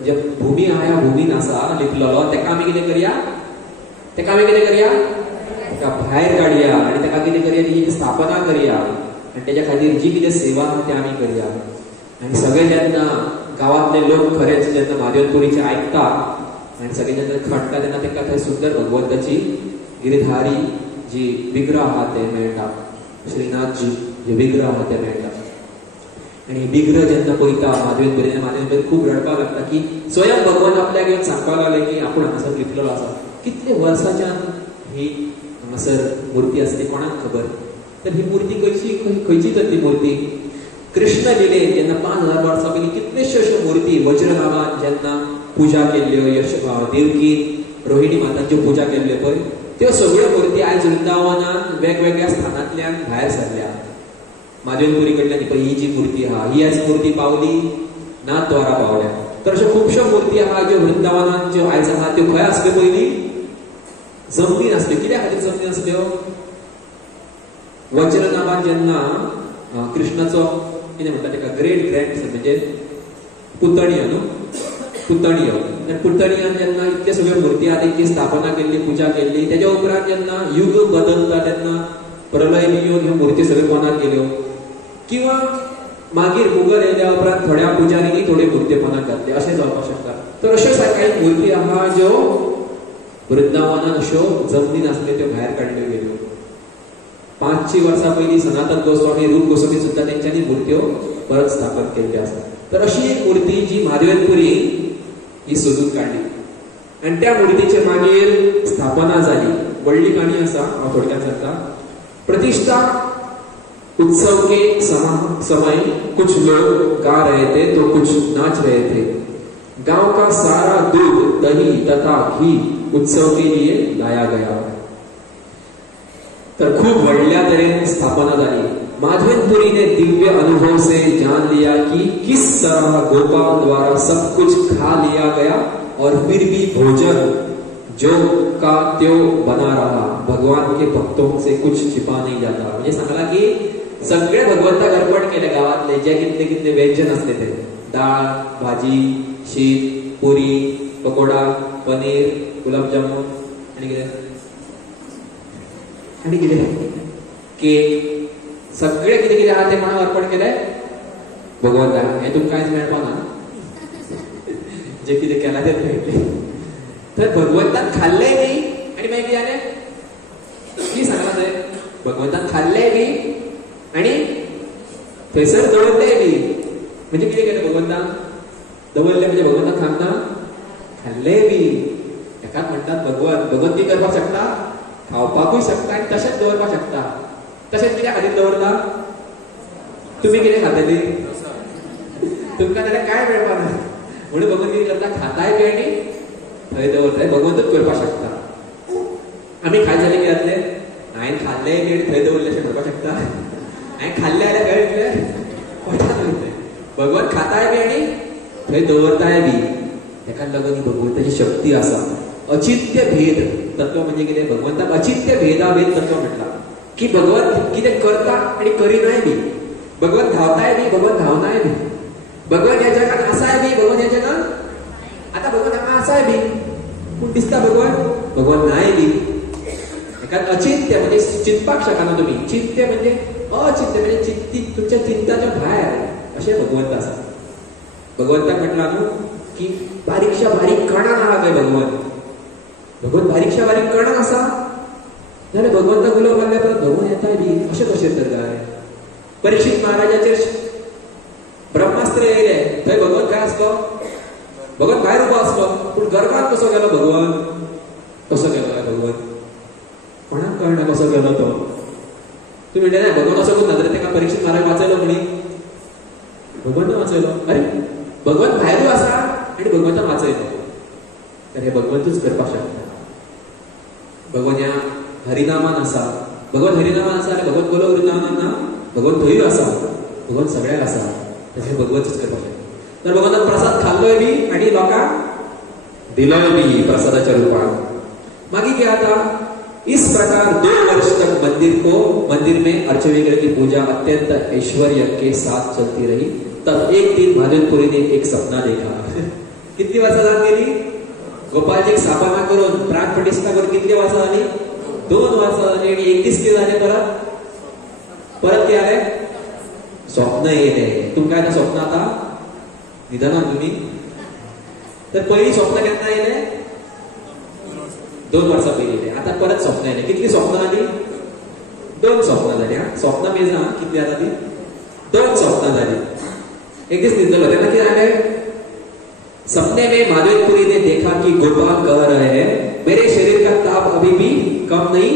जे भूमी आहा ह्या भूमीन आसा लिपलेलो, तेका आमी कितें करया, तेका भायर काडया आनी तेका कितें करया, तेची स्थापना करया आनी तेच्या खातीर जी कितें सेवा आहा ती आमी करया. आनी सगळे जेन्ना गांवांतले लोक खरेंच जेन्ना म्हादेवपुरीचे आयकता आनी सगळे जेन्ना खणटा तेन्ना तेका थंय सुंदर भगवंताची गिरधारी जी विग्रह आहा ते मेळटा, श्रीनाथजी जे विग्रह आहा ते मेळटा. आनी विग्रह जेन्ना पळयता म्हादेवपुरी खूब रडपाक लागता की स्वयं भगवान आपल्याक येवन सांगपाक लागले की आपूण हांगासर लिपलेलो आसा. कितले वर्साच्यान ही हांगासर मुर्ती आसा ती कोणाक खबर. तर ही मुर्ती खंयची तर ती मुर्ती कृष्ण लिलेन जेन्ना 5000 वर्सां पयलीं कितलेश्यो अश्यो मुर्ती वज्रनाभान जेन्ना पुजा केल्ल्यो, देवकी रोहिणी मातांच्यो पुजा केल्ल्यो पळय, त्यो सगळ्यो मुर्ती आयज वृंदावनान वेगवेगळ्या स्थानांतल्यान भायर सरल्या. म्हादेवपुरी कडल्यान ही जी मुर्ती आहा ही आज मुर्ती पावली नाथद्वारा पावल्या. तर अश्यो खुबश्यो मुर्ती आहा ज्यो वृंदावनान ज्यो आयज आहा त्यो खंय आसल्यो, पयलीं जमनीन आसल्यो. कित्या खातीर जमनीन आसल्यो, वज्रनाभान जेन्ना कृष्णाचो कितें म्हणटा तेका ग्रेट ग्रँडसन म्हणजे पुतणयो न्हू, पुतणयान जेन्ना इतल्यो सगळ्यो मुर्ती आहा तेंची स्थापना केल्ली, पुजा केल्ली. तेज्या उपरांत जेन्ना युग बदलता तेन्ना प्रलय येवन ह्यो मुर्ती सगळ्यो पोंदाक गेल्यो. किंवा मागीर मुगल येयल्या उपरांत थोड्या पुजारींनी थोड्यो मुर्त्यो पोंदाक घातल्यो, अशें जावपाक शकता. तर अश्यो कांय मुर्ती आहा ज्यो वृंदावनान अश्यो जमनीन आसल्यो त्यो भायर काडल्यो गेल्यो. 500 वर्सां पयलीं सनातन गोस्वामी, रूप गोस्वामी सुद्दां तेंच्यांनी मुर्त्यो परत स्थापन केल्ल्यो आसा. तर अशी एक मुर्ती जी म्हादेवपुरी ही सोदून काडली आनी त्या मुर्तीचेर मागीर स्थापना जाली. व्हडली काणी आसा, हांव थोडक्यान सांगता. प्रतिष्ठा उत्सव के समय कुछ लोग गा रहे थे तो कुछ नाच रहे थे. गांव का सारा दूध, दही तथा घी उत्सव के लिए लाया गया. तर खूब व्हडल्या तरेन स्थापना जाली. माधवेपुरी ने दिव्य अनुभव से जान लिया कि किस तरह गोपाल द्वारा सब कुछ खा लिया गया और फिर भी भोजन जो का त्यो बना रहा. भगवान के भक्तों से कुछ छिपा नहीं जाता. म्हणजे सांगला की सगळे भगवंताक अर्पण केले गावातले जे कितले कितले व्यंजन असते ते, डाळ, भाजी, शीत, पुरी, पकोडा, पनीर, गुलाबजामुन आणि कितें केक, सगळे कितें कितें आहा ते कोणाक अर्पण केले, भगवंताक. हे तुमकां कांयच मेळपाक ना. जे कितें केलां तें मेळटलें. तर भगवंतान खाल्लेय बी आनी मागीर कितें जालें? की सांगलां थंय भगवंतान खाल्लेय बी आनी थंयसर दवरलेय बी. म्हणजे कितें केलें भगवंतान? दवरलें म्हणजे भगवंतान खावना, खाल्लेय बी. एकाच म्हणटात भगवंत. भगवंत कितें करपाक शकता? खावपाकूय शकता आनी तशेंच दवरपाक शकता. तशेंच कित्याक खातीर दवरता? तुमी कितें खातली? तुमकां जाल्यार काय मेळपा ना. म्हणून भगवंत कितें करता? खाताय बी आनी थंय दवरताय. भगवंतूच करपाक शकता. आमी खायत जाल्यार कितें जातलें? हांवें खाल्लेय बी आनी थंय दवरलें अशें म्हणपाक शकता? हांवें खाल्लें जाल्यार खंय वयतलें? पोटांत वयतलें. भगवंत खाताय बी आनी थंय दवरताय बी. ताका लागून ही भगवंताची शक्ती आसा. अचिंत्य भेद तत्व म्हणजे कितें? भगवंताक अचिंत्य भेदाभेद तत्व म्हटलां की भगवंत कितें करता आनी करिनाय बी. भगवंत धांवताय बी, भगवंत धांवनाय बी. भगवंत ह्या जगात आसाय बी, भगवंत ह्या जगात आतां भगवंत हांगा आसाय बी. पूण दिसता भगवंत, भगवंत नाय बी. एकात अचिंत्य म्हणजे चिंतपाक शकना तुमी. चिंत्य म्हणजे अचिंत्य म्हणजे चिंती तुमच्या चिंताच्या भायर अशें भगवंत आसा. भगवंताक म्हटलां न्हू की बारीकशा बारीक कणान आहा खंय भगवंत. भगवंत बारीकशा बारीक कणान आसा जाल्यार भगवंताक उलोवप लागल्या परत भगवंत येताय बी. अशें कशें तर काय? परीक्षित महाराजाचेर ब्रह्मास्त्र येयलें, थंय भगवंत काय आसलो? भगवंत भायर उबो आसलो. पूण गर्भांत कसो गेलो भगवंत? कसो गेलो काय भगवंत? कोणाक कळना कसो गेलो तो. तुमी म्हणटा ना भगवंत असो करून ना ताका परीक्षित महाराज वाचयलो म्हणी. भगवंत वाचयलो. अरे भगवंत भायरूय आसा आनी भगवंताक वाचयलो. तर हे भगवंतूच करपाक शकता. भगवंत ह्या हरिनामान आसा. भगवंत हरिनामान आसा जाल्यार भगवंत बोलो हरिनामान ना. भगवंत थंयूय आसा. भगवंत सगळ्याक आसा. तशें भगवंतूच करपाक शकता. तर भगवंतान प्रसाद खाल्लोय बी आनी लोकांक दिलोय बी प्रसादाच्या रूपान. मागीर कितें जाता? इस प्रकार 2 वर्ष तक मंदिर में अर्चवेंद्र की पूजा अत्यंत ऐश्वर्य के साथ चलती रही. तब एक दिन माधवपुरी ने एक सपना देखा. कितली वर्सां जावन गेली? गोपालजीक स्थापना करून प्राण प्रतिष्ठा करून कितली वर्सां जाली? 2 वर्सां जाली. आनी एक दीस कितें जालें? परत कितें जालें? स्वप्न येयलें. तुमकां आतां स्वप्न आतां निदानान तुमी. तर पयलीं स्वप्न केन्ना येयलें? 2 वर्सां पयलीं येयलें. आतां परत स्वप्न येयलें. कितली स्वप्नां जाली? 2 स्वप्नां जाली. स्वप्नां मेजां कितली जाता ती? 2 स्वप्नां जाली. एक दीस न्हिदलो तेन्ना कितें जालें? सपने में माधवपुरी ने देखा कि गोपाल कह रहे हैं, मेरे शरीर का ताप अभी भी कम नहीं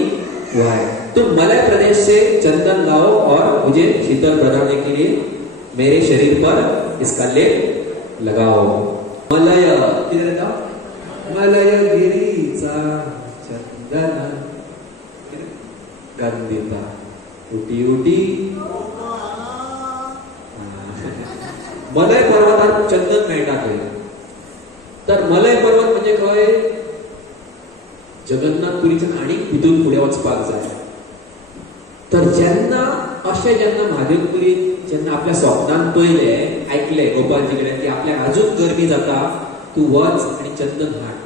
हुआ है. तुम मलय प्रदेश से चंदन लाओ और मुझे शीतल बनाने के लिए मेरे शरीर पर इसका लेप लगाओ. मलय किती देता? मलय गिरीचा चंदन गंधिता उटी उटी. मलय पर्वतात चंदन मेळटा थंय. तर मलय पर्वत म्हणजे खंय? जगन्नाथपुरीच्या आनीक भितून फुडें वचपाक जाय. तर जेन्ना माधवपुरी जेन्ना आपल्या स्वप्नांत पयलें आयकलें गोपालजी कडेन की आपल्याक आजून गरमी जाता, तूं वच आनी चंदन हाड.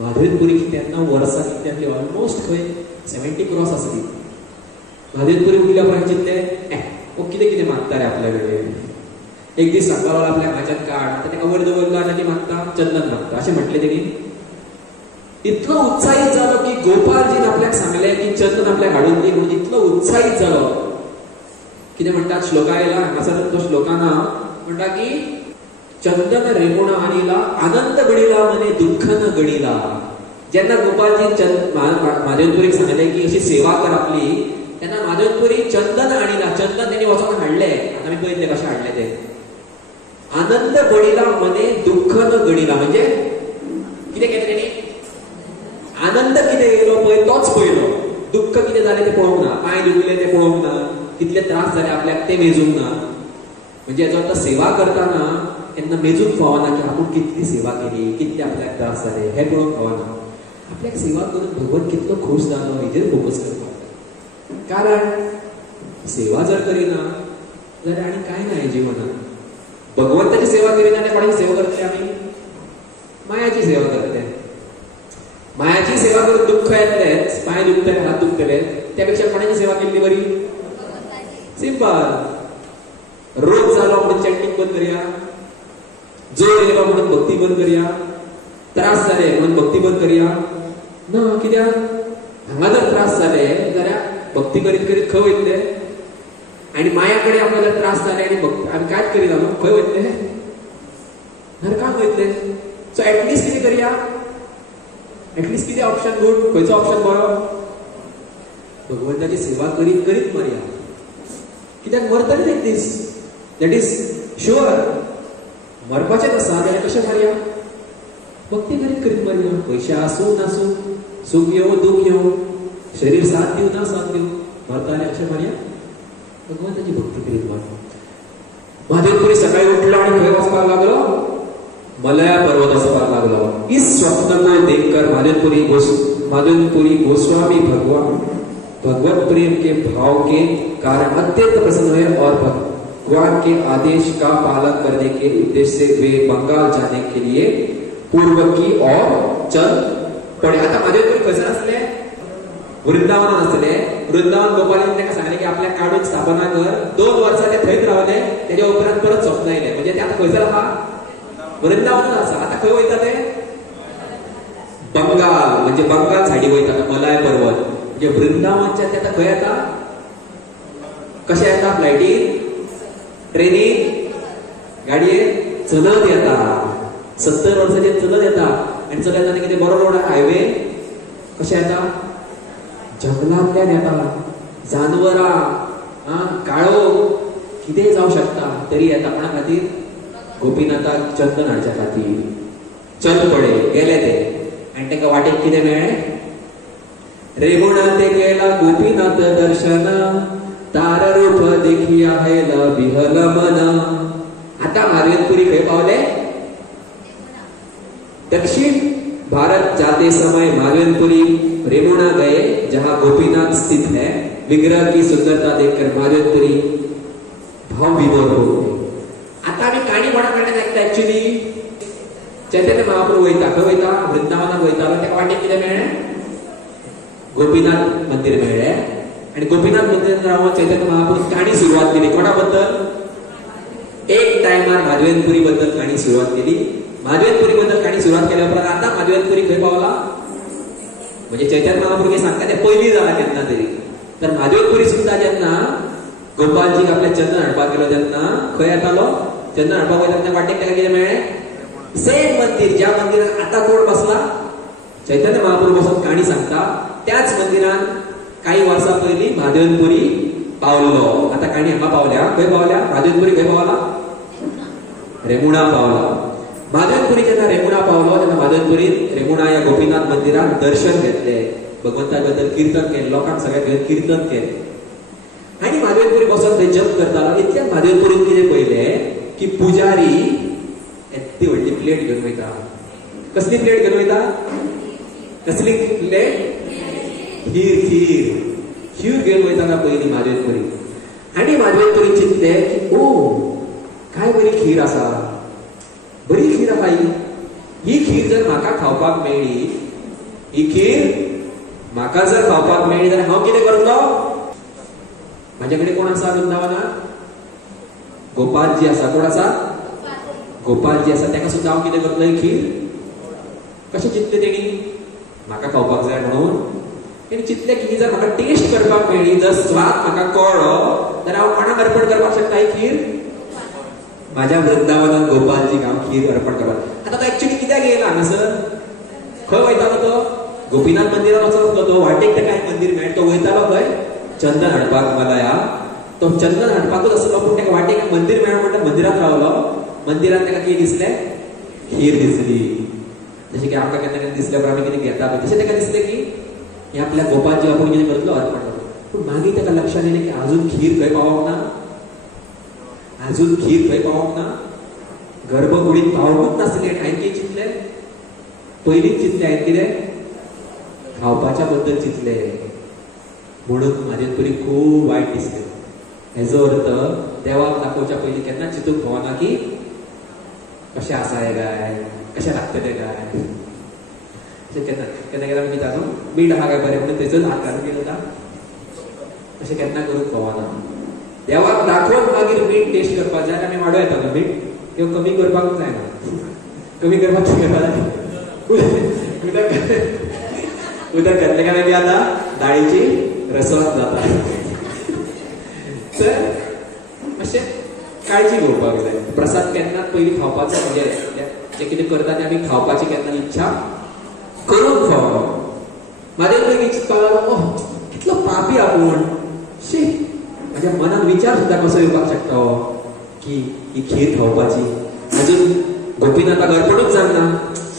माधवपुरीची तेन्ना वर्सां कितली आसली? ऑलमोस्ट खंय 70 क्रॉस आसली. माधवपुरी उठल्या उपरांत चिंतलें कितें कितें मागता रे आपल्या कडेन. एक दीस सांगपाक लागलो आपल्याक म्हाज्यात काड. ताका वयर दवरलो आनी मागता चंदन मागता अशें म्हटलें तेणी. इतलो उत्साहीत जालो की गोपालजीन आपल्याक सांगलें की चंदन आपल्याक हाडून दी म्हणून. इतलो उत्साहीत जालो. कितें म्हणटात श्लोका येयला हांगासर तो श्लोकान म्हणटा की चंदन रेमुण आणिला आनंद गडिला मने दुःख न गडिला. जेन्ना गोपालजी माधवपुरीक सांगलें की अशी सेवा कर आपली, तेन्ना माधवपुरी चंदन आणिला. चंदन तेणी वचोन हाडलें. आतां आमी पळयलें कशें हाडलें तें. आनंद गडिला मने दुःख न गडिला म्हणजे कितें केलें तेणी? आनंद कितें येयलो पळय तोच पळयलो. दुःख कितें जालें तें पळोवंक ना. पांय दुखले तें पळोवंक ना. कितले त्रास जाले आपल्याक ते मेजूंक ना. म्हणजे हेचो अर्थ सेवा करतना केन्ना मेजूंक फावना की आपूण कितली सेवा केली, कितले आपल्याक त्रास जाले हें पळोवंक फावना. आपल्याक सेवा करून भगवंत कितलो खूश जालो हेजेर फोकस करपाक. कारण सेवा जर करिना जाल्यार आनी कांय ना हे जिवनांत. भगवंताची सेवा करिना जाल्यार कोणाची सेवा करतले आमी? मायाची सेवा करतले. मायाची सेवा करून दुःख येतलेच, पांय दुखतले, हात दुखतले. त्यापेक्षा कोणाची सेवा केल्ली बरी? सिंपल. रोज जालो म्हणून चॅन्टिंग बंद करया. जोर येयलो म्हणून भक्ती बंद करया, त्रास जाले म्हणून भक्ती बंद करया ना. कित्याक हांगा जर त्रास जाले जाल्यार भक्ती करीत करीत खंय वयतले, आणि माया कडेन आमकां जर त्रास जाले आनी आमी कांयच करिना न्हू, खंय वयतले, नरकाक वयतले. सो एटलिस्ट कितें करया, एटलिस्ट कितें ऑप्शन गूड, खंयचो ऑप्शन बरो, भगवंताची सेवा करीत करीत मरया. कित्याक मरतले एक दीस, दॅट इज शुअर. मरपाचेच आसा जाल्यार कशें मरया, भक्ती करीत करीत मरया. पयशे आसूं नासूं, सुख येवं दुख येवं, शरीर साथ दिवं ना साथ दिवं, मरता जाल्यार कशें मरया, भगवंताची भक्ती करीत मर. महादेवपुरी सकाळी उठलो आणि खंय वचपाक लागलो, मलया पर्वत वचपाक लागलो. इस स्वप्न को देखकर महादेवपुरी गोस्वामी भगवत प्रेम के भाव के कारण अत्यंत प्रसन्न हुए और भगवान के आदेश का पालन करने के उद्देश्य से वे बंगाल जाने के लिए पूर्व की ओर चल पडे. आता महादेवपुरी खंयसर आसले, वृंदावनात आसले. वृंदावन गोपालान ताका सांगले की आपल्या काडून स्थापना कर. 2 वर्सां ते थंयच रावले. त्याच्या उपरांत परत स्वप्न येयले. म्हणजे ते आता खंयसर आहा, वृंदावनात आसा. आता खंय वयता ते, बंगाल, म्हणजे बंगाल सायडीक वयता, मलय पर्वत. म्हणजे वृंदावनच्या ते आता खंय येता, कशें येता, फ्लायटीन, ट्रेनीन, गाडयेन चलत येता. 70 वर्सांचे चलत येता. आणि चलत येताना कितें बरो रोड हायवे, कशें येता, जंगलांतल्यान येता. जानवरां, काळो कितेंय जावं शकता तरी येता. कोणा खातीर, गोपीनाथाक चंदन हाडच्या खातीर. चल पडे गेले ते, आनी ताका वाटेक कितें मेळ्ळें, रेमुणा ते केला गोपीनाथ दर्शन, तार रूप देखिया हेला विहल मन. आता महादेवपुरी खंय पावले, दक्षिण भारत जाते समय महादेवपुरी रेमुणा गए, जहां गोपीनाथ स्थित है. विग्रह की सुंदरता देखकर महादेवपुरी भाव विभोर हो गए. आता आम्ही कहाणी कोणाकडे ऐकता, ऍक्च्युअली चैतन्य महाप्रभू वयता, खंय वयता, वृंदावनात वयतालो. ताका वाटेक कितें मेळ्ळें, गोपीनाथ मंदिर मेळ्ळें. आणि गोपीनाथ मंदिरात रावन चैतन्य महाप्रभू कहाणी सुरुवात केली. कोणा बद्दल, एक टायमार महादेवपुरी बद्दल कहाणी सुरुवात केली. महादेवपुरी बद्दल कहाणी सुरुवात केल्या उपरांत आता महादेवपुरी खंय पावला, म्हणजे चैतन्य महाप्रभू सांगता ते पयलीं जाला केन्ना तरी. तर महादेवपुरी सुद्धा जेन्ना गोपालजीक आपल्या चंदन हाडपाक गेलो तेन्ना खंय येतालो, चंदन हाडपाक वयता तेन्ना वाटेक ताका कितें मेळ्ळें, सेम मंदिर, ज्या मंदिरात आता कोण बसला, चैतन्य महाप्रभू बसून कहाणी सांगता, त्याच मंदिरात काही वर्सां पयलीं महादेवपुरी पावलो. आता कहाणी हांगा पावल्या, खंय पावल्या, महादेवपुरी खंय पावला, रेमुणा पावला. महादेवपुरी जेन्ना रेमुणा पावलो तेन्ना महादेवपुरीत रेमुणा या गोपीनाथ मंदिरात दर्शन घेतलें. भगवंता बद्दल कीर्तन केलें, लोकांक सगळ्यांक कीर्तन केलें. आणि महादेवपुरी बसोन थंय जप करतालो. इतल्यान महादेवपुरीत कितें पयलें की पुजारी येदी व्हडली प्लेट घेवन वयता. कसली प्लेट घेवन वयता, कसली प्लेट, खीर घेवन वयताना पयलीं महादेवपुरी. आनी महादेवपुरी चिंतलें की ओ काय बरी खीर आसा, बरी खीर आसा ही खीर जर म्हाका खावपाक मेळ्ळी, ही खीर म्हाका जर खावपाक मेळ्ळी जाल्यार हांव कितें करतलो. म्हाजे कडेन कोण आसा वृंदावनात, गोपालजी आसा. कोण आसा, गोपालजी आसा. ताका सुद्दां हांव कितें करतलो, ही खीर. कशें चिंतलें तेणी, म्हाका खावपाक जाय म्हणून. तेणी चिंतलें की जर म्हाका टेस्ट करपाक मेळ्ळी, जर स्वाद म्हाका कळ्ळो जाल्यार हांव कोणाक अर्पण करपाक शकता ही खीर, माझ्या वृंदावनात गोपालजीक हांव खीर अर्पण करपाक. आता तो ऍक्च्युअली कित्याक येयला हांगासर, खंय वयतालो तो, गोपीनाथ मंदिरात वचत तो. वाटेक ताका एक मंदिर मेळ्ळें, तो वयतालो खंय, चंदन हाडपाक मलया. तो चंदन हाडपाकूच आसलो, पूण ताका वाटेक एक मंदिर मेळ्ळें म्हणटा मंदिरात रावलो. मंदिरात ताका कितें दिसलें, खीर दिसली. जशें की आमकां केन्ना केन्ना दिसलें आमी कितें घेता पळय, तशें ताका दिसलें की हें आपल्या गोपालजी आपूण कितें करतलो, अर्पण करतलो. पूण मागीर ताका लक्षांत येयलें की अजून खीर खंय पावोंक ना, अजून खीर खंय पावोंक ना, गर्भकुडीत पावोंकूच नासली. आनी हांवें कितें चिंतलें, पयलींच चिंतलें हांवें कितें, खावपाच्या बद्दल चिंतलें. म्हणून महादेवपुरी खूब वायट दिसलें. हेजो अर्थ देवाक दाखोवच्या पयलीं केन्ना चिंतूंक फावना की कशें आसा हें गाय, कशें लागतलें गाय. केन्ना केन्ना केन्ना कितें न्हू, मीठ आहा काय बरें म्हणून तेचोच हात घालून गेलो ना, अशें केन्ना करूंक फावना. देवाक दाखोवन मागीर मीठ टेस्ट करपाक जाय, आमी वाडो येता न्हू मीठ, किंवा कमी करपाकूच जायना. कमी करपाक उदक घातले काय मागीर आता डाळीची रसवण जाता. तर अशें काळजी घेवपाक जाय. प्रसाद केन्ना पयलीं खावपाचो म्हणजे जे कितें करता तें आमी खावपाची केन्ना इच्छा करून खावप. म्हाजे पयलीं चिंतपाक लागलो कितलो पापी आपूण. शी म्हाज्या मनात विचार सुद्दां कसो येवपाक शकता हो की ही खीर खावपाची. अजून गोपीनाथाक अर्पणूच जावना.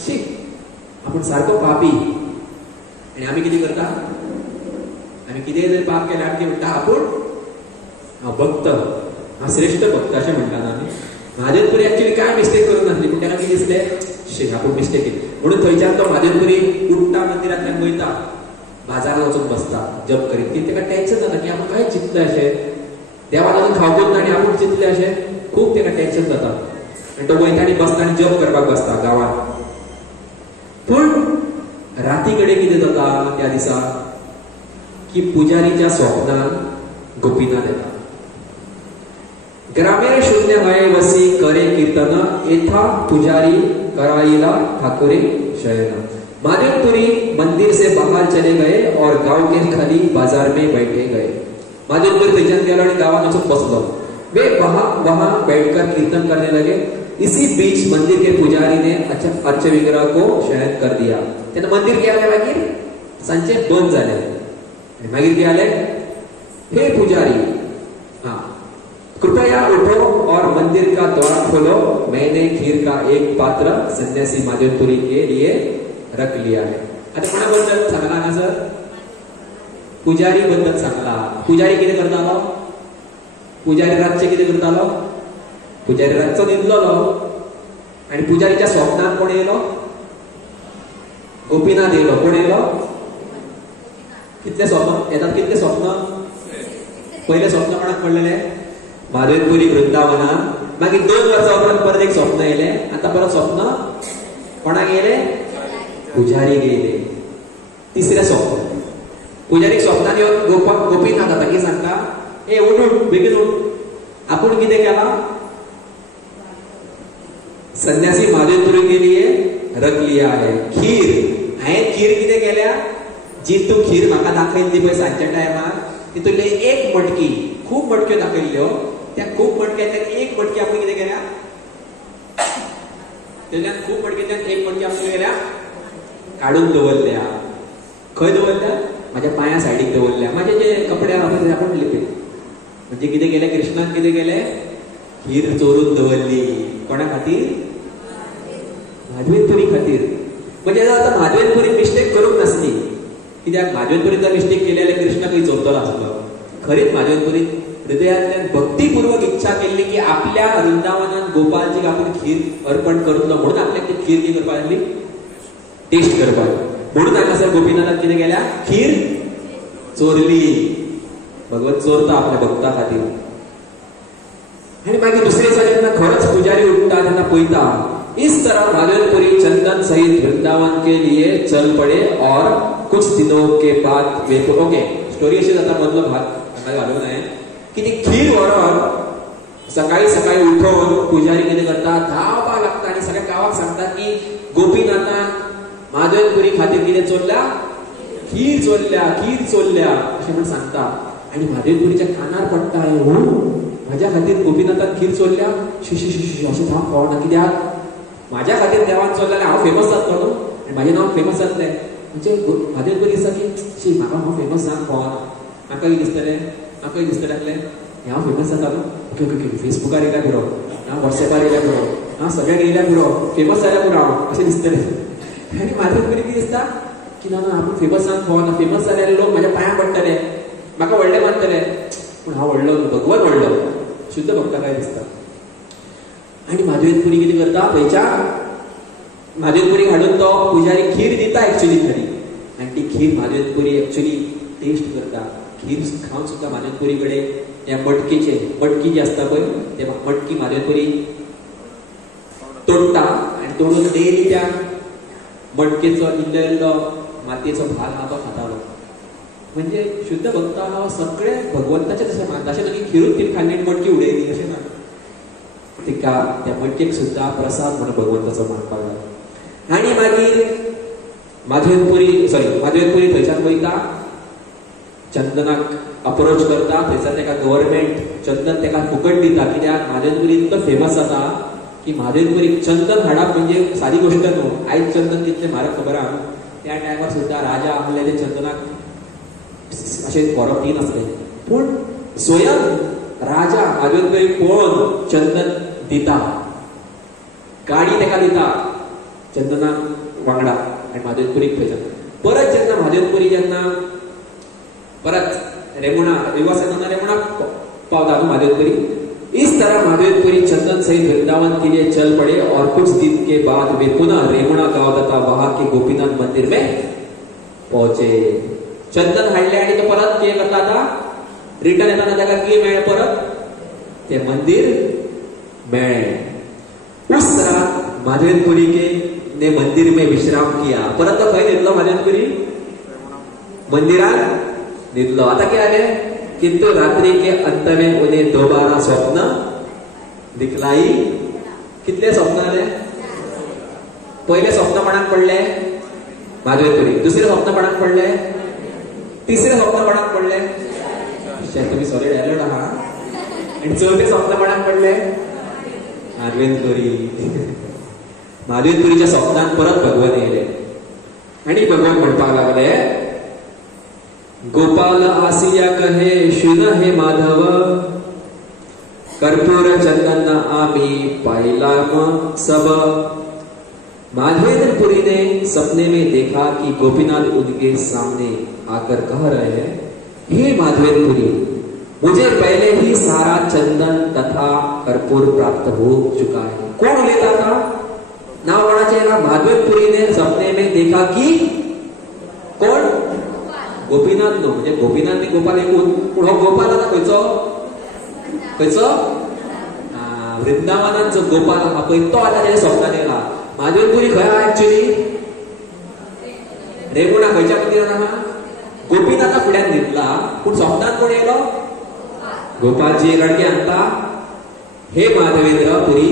शी आपूण सारको पापी. आनी आमी कितें करता, आमी कितें जर पाप केलें आमी म्हणटा आपूण हांव भक्त, हांव श्रेष्ठ भक्त अशें म्हणटा ना आमी. म्हादेवपुरी एक्चुअली काय मिस्टेक करूंक नासली पूण ताका कितें दिसलें शी आपूण मिस्टेक केली म्हणून थंयच्यान तो म्हादेवपुरी उठ्ठा मंदिरांतल्यान वयता, बाजारात वचून बसता जप करीत. की ताका टेन्शन जाता की आपूण काय चिंतलें अशें, देवाक लागून खावपूच ना आनी आपूण चिंतलें अशें. खूब ताका टेन्शन जाता आनी तो वयता आनी बसता आनी जप करपाक बसता गांवांत. पूण राती कडेन कितें जाता त्या दिसा की पुजारीच्या स्वप्नान गोपीनाथ येता. ग्रामे शून्य भय वसी करे कीर्तन एथा पुजारी कराईला ठाकुरे शयन. माधवपुरी मंदिर से बाहर चले गए और गांव के खाली बाजार में बैठे गए. माधवपुरी थंयच्यान गेलो आनी गांवांत वचून बसलो. वे वहां बैठकर कीर्तन करने लगे. इसी बीच मंदिर के पुजारी ने अर्च विग्रह को शयन कर दिया. तेन्ना मंदिर गेले मागीर सांचे बंद जालें. मागीर कितें जालें, हे पुजारी कृपया उठो और मंदिर का द्वार खोलो. मैंने खीर का एक पात्र सन्यासी माधवपुरी के लिए रख लिया है. आता कोणाबद्दल सांगला हांगा सर? पुजारी बद्दल सांगला. पुजारी कितें करतालो? पुजारी रातचे कितें करतालो? पुजारी रातचो न्हिदलोलो आनी पुजारीच्या स्वप्नान कोण येयलो? गोपीनाथ येयलो. कोण येयलो? कितले स्वप्न येतात? कितले स्वप्न? पहिले स्वप्न कोणाक पडलेले? माधवपुरी वृंदावनात. मागीर 2 वर्सां उपरांत परत एक स्वप्न येयलें. आता परत स्वप्न कोणाक येयलें? पुजारीक येयलें. तिसरें स्वप्न. पुजारीक स्वप्नान येवन गोपीनाथ आता कितें सांगता, ए उठ उठ बेगीन उठ. आपूण कितें केला? सन्यासी माधवपुरी के लिए रख लिया है खीर. हांवें खीर कितें केल्या? जी तूं खीर म्हाका दाखयल्ली पळय सांजच्या टायमार तितूंतले एक मटकी, खूब मटक्यो दाखयल्ल्यो, त्या खूब मटक्यांतल्यान एक मटकी आपूण कितें केल्या? तेच्यान खूब मटकेंतल्यान एक मटकी आपूण कितें केल्या? काडून दवरल्या. खंय दवरल्या? म्हाज्या पांया सायडीक दवरल्या. म्हाजे जे कपडे आसा ते आपूण लिपले. म्हणजे कितें केलें? कृष्णान कितें केलें? खीर चोरून दवरली. कोणा खातीर? माधवेपुरी खातीर. म्हणजे आता माधवेपुरी मिस्टेक करूंक नासली. कित्याक माधवेपुरीन जर मिस्टेक केली जाल्यार कृष्ण खंय चोरतलो आसलो. खरीच माधवेपुरी हृदयांतल्यान भक्तीपूर्वक इच्छा केल्ली की आपल्या वृंदावनात गोपालजीक आपूण खीर अर्पण करतलो म्हणून आपल्याक ती खीर कितें करपाक लागली? टेस्ट करपाक. म्हणून हांगासर गोपीनाथान कितें केल्या? खीर चोरली. भगवत चोरता आपल्या भक्ता खातीर. आनी मागीर दुसरे दिसा जेन्ना खरोच पुजारी उठता तेन्ना पळयता इस तरह माधवपुरी चंदन सहित वृंदावन के लिए चल पड़े और कुछ दिनों के बाद वे ओके स्टोरी अशी जाता मधलो भाग हांगा घालूंक जाय की ती खीर व्हरोन सकाळी सकाळी उठोन पुजारी कितें करता? धांवपाक लागता आनी सगळ्या गांवाक सांगता की गोपीनाथान माधवपुरी खातीर कितें चोरल्या? खीर चोरल्या, खीर चोरल्या अशें म्हण सांगता. आनी माधवपुरीच्या कानार पडटा म्हाज्या खातीर गोपीनाथान खीर चोरल्या. शिशी शिशी अशें जावंक पावना. कित्याक म्हाज्या खातीर देवान चोरलें हांव फेमस जातलो न्हू आनी म्हाजें नांव फेमस जातलें. म्हणजे माधवपुरी दिसता की शी म्हाका हांव फेमस जावंक पावना. म्हाकाय दिसतलें आसलें हांव फेमस जाता न्हू. ओके ओके ओके फेसबुकार येयल्या पुरो, हांव वॉट्सॅपार येयल्या पुरो, हांव सगळ्याक येयल्या पुरो, फेमस जाल्या पुरो हांव अशें दिसतलें. आनी माधवपुरी कितें दिसता की ना ना आपूण फेमस जावंक पावना. फेमस जाल्यार लोक म्हाज्या पांयां पडटले, म्हाका व्हडलें मानतले. पूण हांव व्हडलो भगवान व्हडलो शुद्ध भक्ता काय दिसता. आनी माधवपुरी कितें करता? थंयच्या माधवपुरी हाडून तो पुजारी खीर दिता एक्चुअली खरी. आनी ती खीर माधवपुरी एक्चुअली टेस्ट करता. खीर खावन सुद्दां माधवपुरी कडेन त्या मटकी जी आसता पळय ते मटकी माधवपुरी तोडटा आनी तोडून डेली त्या मटकेचो इल्लो इल्लो मातयेचो भाग आहा तो खातालो. म्हणजे शुद्ध भक्त सगळे भगवंताचे जशें मानता अशें न्हू की खीरूच खीर खाल्ली आनी मटकी उडयली अशें ना. तिका त्या मटकेक सुद्धा प्रसाद म्हणून भगवंताचो मानपाक लागलो. आणि मागीर माधवेंतपुरी थंयच्यान वयता, चंदनाक अप्रोच करता. थंयसर तेका गव्हर्नमेंट चंदन तेका फुकट दिता. कित्याक माधवेंतपुरी इतलो फेमस जाता की माधवेंतपुरी चंदन हाडप म्हणजे सादी गोष्ट न्हू. आयज चंदन कितले म्हारग खबर आहा. त्या टायमार सुद्धा राजा आहले ते चंदनाक अशें व्हरप दिनासले. पूण स्वयं राजा माधवेंतपुरी पळोवन चंदन दिता, गाडी तेका दिता चंदनाक वांगडा. आणि माधवेंतपुरीक थंयच्यान परत जेन्ना माधवेंतपुरी परत रेमुणा पावता न्हू माधवेंतपुरी. इस तरह माधवेंतपुरी चंदन सहित वृंदावन के लिए चल पड़े और कुछ दिन के बाद वे पुनः रेमुणा गांव तथा वहां के गोपीनाथ मंदिर में पहुंचे. चंदन हाडले आणि तो परत कितें करता आता रिटर्न येताना ताका कितें मेळ्ळें परत ते मंदिर मेळ्ळें. उस रात माधवेंतपुरी ने मंदिर में विश्राम किया. परत तो खंय न्हिदलो माधवेंतपुरी मंदिरात न्हिदलो. आता कितें जालें किंतु रात्रि के अंत में उन्हें दोबारा स्वप्न दिखलाई. कितले स्वप्न आले. पहिले स्वप्न कोणाक पडले माधवेंतपुरी. दुसरे स्वप्न कोणाक पडले. तिसरे स्वप्न कोणाक पडले. तुम्ही सॉलिड अलर्ट आहात. आणि चौथे स्वप्न कोणाक पडले माधवेंतपुरी. माधवेंतपुरीच्या स्वप्नात परत भगवान येयले आणि भगवान म्हणपाक लागले, गोपाल आसिया कहे शुन हे माधव, कर्पूर चंदन आमी पाइला सब. माधवेंद्रपुरी ने सपने में देखा कि गोपीनाथ उनके सामने आकर कह रहे हैं, हे माधवेंद्रपुरी, मुझे पहले ही सारा चंदन तथा कर्पूर प्राप्त हो चुका है. कौन लेता था नाव कोणाचे. माधवेंद्रपुरी ने सपने में देखा कि कोण गोपीनाथ नो म्हणजे गोपीनाथ गोपाल एकूण. पण हो गोपाल आता खंयचो वृंदावनात जो गोपाल आहा पळय तो आता त्याच्या स्वप्नात येयला. माधवेंतपुरी खंय आहा एक्चुअली रेमुणा खंयच्या मंदिरात आहा. गोपीनाथा फुड्यान न्हिदला पूण स्वप्नात कोण येयलो गोपालजी लडके आणता, हे माधवेंद्रपुरी,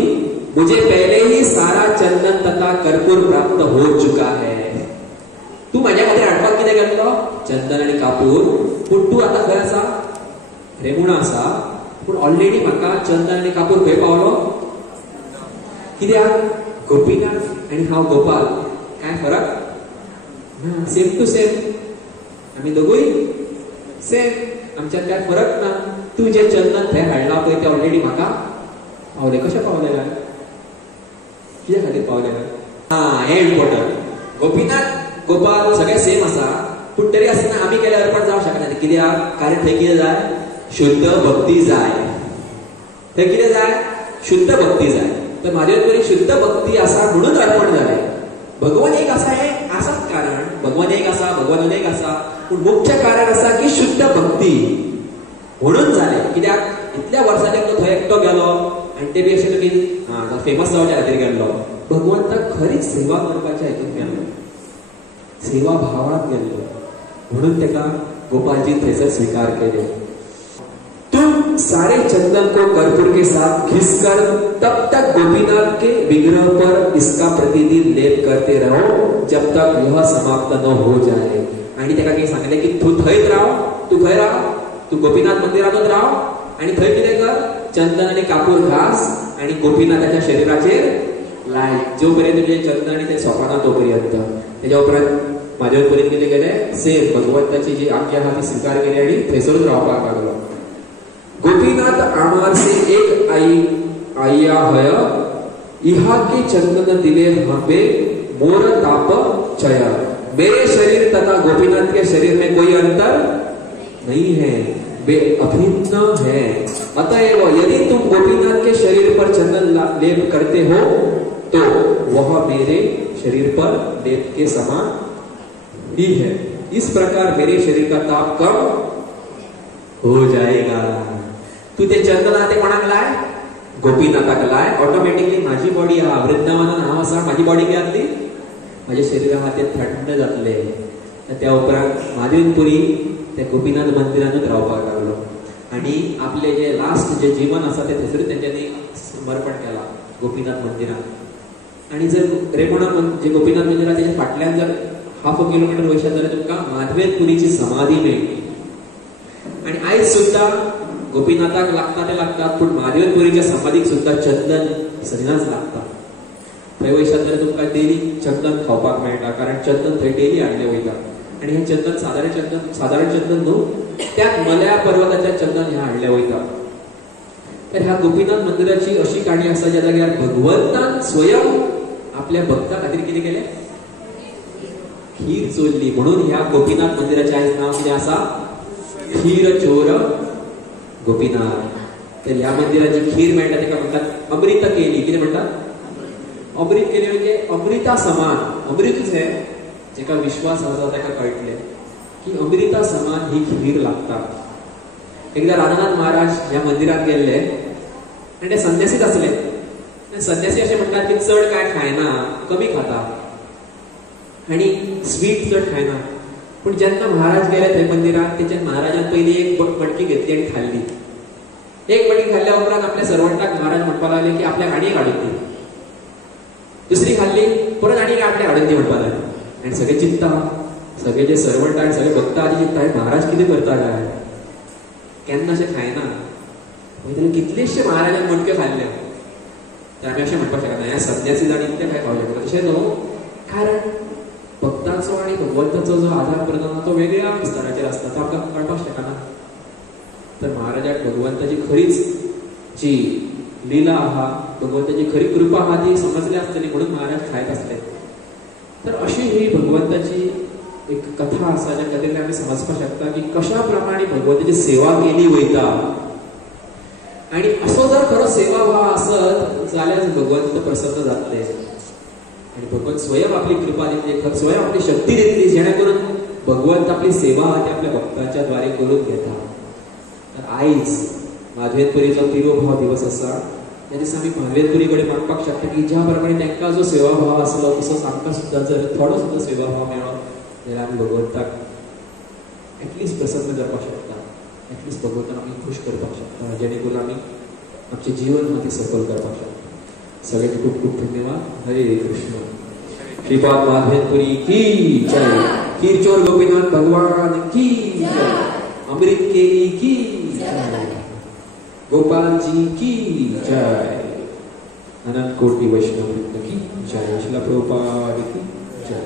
मुझे पहले ही सारा चंदन तथा कर्पूर प्राप्त हो चुका है. तू माझ्या खातीर हाडपाक कितें गेल्लो चंदन आणि कापूर. पूण तू आता खंय आसा रेमुणा आसा. पूण ऑलरेडी म्हाका चंदन आणि कापूर खंय पावलो. कित्याक गोपीनाथ आणि हांव गोपाल काय फरक. Same to same. आमी दोगूय सेम. आमच्यात काय फरक ना. तू जे चंदन थंय हाडला पळय ते ऑलरेडी म्हाका पावले. कशें पावले काय कित्या खातीर पावले काय. हे इम्पॉर्टंट. गोपीनाथ गोपाल सगळे सेम आसा पूण तरी आसतना आमी केले अर्पण जावं शकना. कित्याक कारण थंय कितें जाय शुद्ध भक्ती जाय. थंय कितें जाय शुद्ध भक्ती जाय. तर माधवेंतपुरी शुद्ध भक्ती आसा म्हणून अर्पण जालें. भगवान एक आसा हे आसाच कारण. भगवान एक आसा भगवान अनेक आसा पूण मुख्य कारण आसा की शुद्ध भक्ती म्हणून जालें. कित्याक इतल्या वर्सांनी तो थंय एकटो गेलो आनी ते बी अशें की फेमस जावच्या खातीर गेल्लो. भगवंताक खरीच सेवा करपाच्या हेतून गेल्लो, सेवा भावात गेल्लो म्हणून तेका गोपालजी थंयसर स्वीकार केले. तुम सारे चंदन को कर्पूर के साथ घिसकर तब तक गोपीनाथ के विग्रह पर इसका प्रतिदिन लेप करते रहो जब तक यह समाप्त न हो जाए. आणि तेका कितें सांगले की तू थंयच राव, तू खंय राव, तू गोपीनाथ मंदिरातूच राव आणि थंय कितें कर चंदन आणि कापूर घास आणि गोपीनाथाच्या शरीराचेर लाय. जो पर्यंत तुझे चंदन आणि ते सोपाना तो पर्यंत. त्याच्या उपरांत माधवेंतपुरीत कितें केलें सेम भगवंताची जी आज्ञा आहा ती स्वीकार केली आणि थंयसरूच रावपाक लागलो. गोपीनाथ आमार से एक आया है, इहा के चंदन दिले हमें मोर ताप चया. मेरे शरीर तथा गोपीनाथ के शरीर में कोई अंतर नहीं है, वे अभिन्न है. अतएव यदि तुम गोपीनाथ के शरीर पर चंदन लेप करते हो तो वह मेरे शरीर पर लेप के समान ही है. इस प्रकार मेरे शरीर का ताप कम हो जाएगा. तू ते चंदन ते कोणाक लाय गोपीनाथाक लाय. ऑटोमॅटिकली माझी बॉडी हा वृंदावनात हांव आसा माझी बॉडी कितें जातली माझे शरीर आहा ते थंड जातले. त्या उपरांत माधवेंतपुरी त्या गोपीनाथ मंदिरानूच रावपाक लागलो आणि आपले जे लास्ट जे जीवन आसा ते थंयसरूच तेंच्यांनी समर्पण केला गोपीनाथ मंदिरात. आणि जर रेमोणा जे गोपीनाथ मंदिरात त्याच्या फाटल्यान जर 1/2 किलोमीटर वयशात जाल्यार तुमकां माधवेंद्रपुरीची समाधी मेळटली. आणि आयज सुद्धा गोपीनाथाक लागता ते लागतात, पण माधवेंद्रपुरीच्या समाधीक सुद्धा चंदन सगळ्यांच लागता. थंय वयशात जाल्यार तुमकां डेली चंदन खावपाक मेळटा, कारण चंदन थंय डेली हाडले वयता. आणि हे चंदन साधारण चंदन न्हू, त्यात मलया पर्वताच्या चंदन हे हाडले वयता. तर ह्या गोपीनाथ मंदिराची अशी काणी आसा ज्या जाग्यार भगवंतान स्वयं आपल्या भक्ता खातीर कितें केलें, खीर चोरली. म्हणून ह्या गोपीनाथ मंदिराचें आयज नांव कितें आसा, खीर चोर गोपीनाथ. तर ह्या मंदिराची खीर मेळटा तेका म्हणटात अमृत केली. कितें म्हणटात, अमृत केली म्हणजे अमृता समान. अमृतच हे जेका विश्वास आसा तेका कळटलें की अमृता समान ही खीर लागता. एकदा राधानाथ महाराज ह्या मंदिरात गेल्ले आणि ते संन्यासीच आसले. संन्यासी असे म्हणतात की चड काय खायना, कमी खाता आणि स्वीट चड खायना. पण जेन्ना महाराज गेले थंय मंदिरात, तेच्या महाराजान पयली एक मटकी घेतली आणि खाल्ली. एक मटकी खाल्ल्या उपरांत आपल्या सर्वंटाक महाराज म्हणपाक लागले की आपल्याक आनी एक हाडून दी. दुसरी खाल्ली, परत आनी आपल्याक हाडून दी म्हणपाक लागले. आणि सगळे चिंतता, सगळे जे सर्वंट आणि सगळे भक्त आधी चिंतता महाराज कितें करता काय, केन्ना अशें खायना. मागीर कितलेशे महाराजान मटक्यो खाल्ले. तर आमी अशें म्हणपाक शकना ह्या संन्यासी जाण इतले काय खावंक शकता, तशें न्हू. कारण भक्तांचो आणि भगवंताचो जो आदार प्रदान तो वेगळ्या स्तराचेर आसता, तो आमकां कळपाक शकना. तर महाराजाक भगवंताची खरीच जी लीला आहा, भगवंताची खरी कृपा आहा ती समजली आसतली, म्हणून महाराज खायत असले. तर अशी ही भगवंताची एक कथा आसा ज्या खातीर आमी समजपाक शकता की कशा प्रमाणे भगवंताची सेवा केली वयता. आणि असो जर खरो सेवा भाव आसत जाल्यार भगवंत प्रसन्न जातले. आणि भगवंत स्वयं आपली कृपा दितली, स्वयं आपली शक्ती दितली, जेणे करून भगवंत आपली सेवा ती आपल्या भक्तांच्या द्वारे करून घेता. तर आयज माधवेंद्रपुरीचो तिरोभाव दिवस आसा. त्या दिसा आमी माधवेंद्रपुरी कडेन मागपाक शकता की ज्या प्रमाणे तांकां जो सेवा भाव आसलो तसोच आमकां सुद्दां जर थोडो सुद्दां सेवा भाव मेळ्ळो जाल्यार आमी भगवंताक एटलिस्ट प्रसन्न करपाक शकता, एटलिस्ट भगवंताक आमी खूश करपाक शकता, जेणे करून आमी आमचें जीवन मती सफल करपाक शकता. सगळ्यांचे खूप खूप धन्यवाद. हरे कृष्ण. श्रीपाद माधवेंद्रपुरी की जय. खीर चोर गोपीनाथ भगवान की जय. अमृत केली की जय. गोपाल जी की जय. अनंत कोटि वैष्णव की जय. श्रील प्रभुपाद की जय.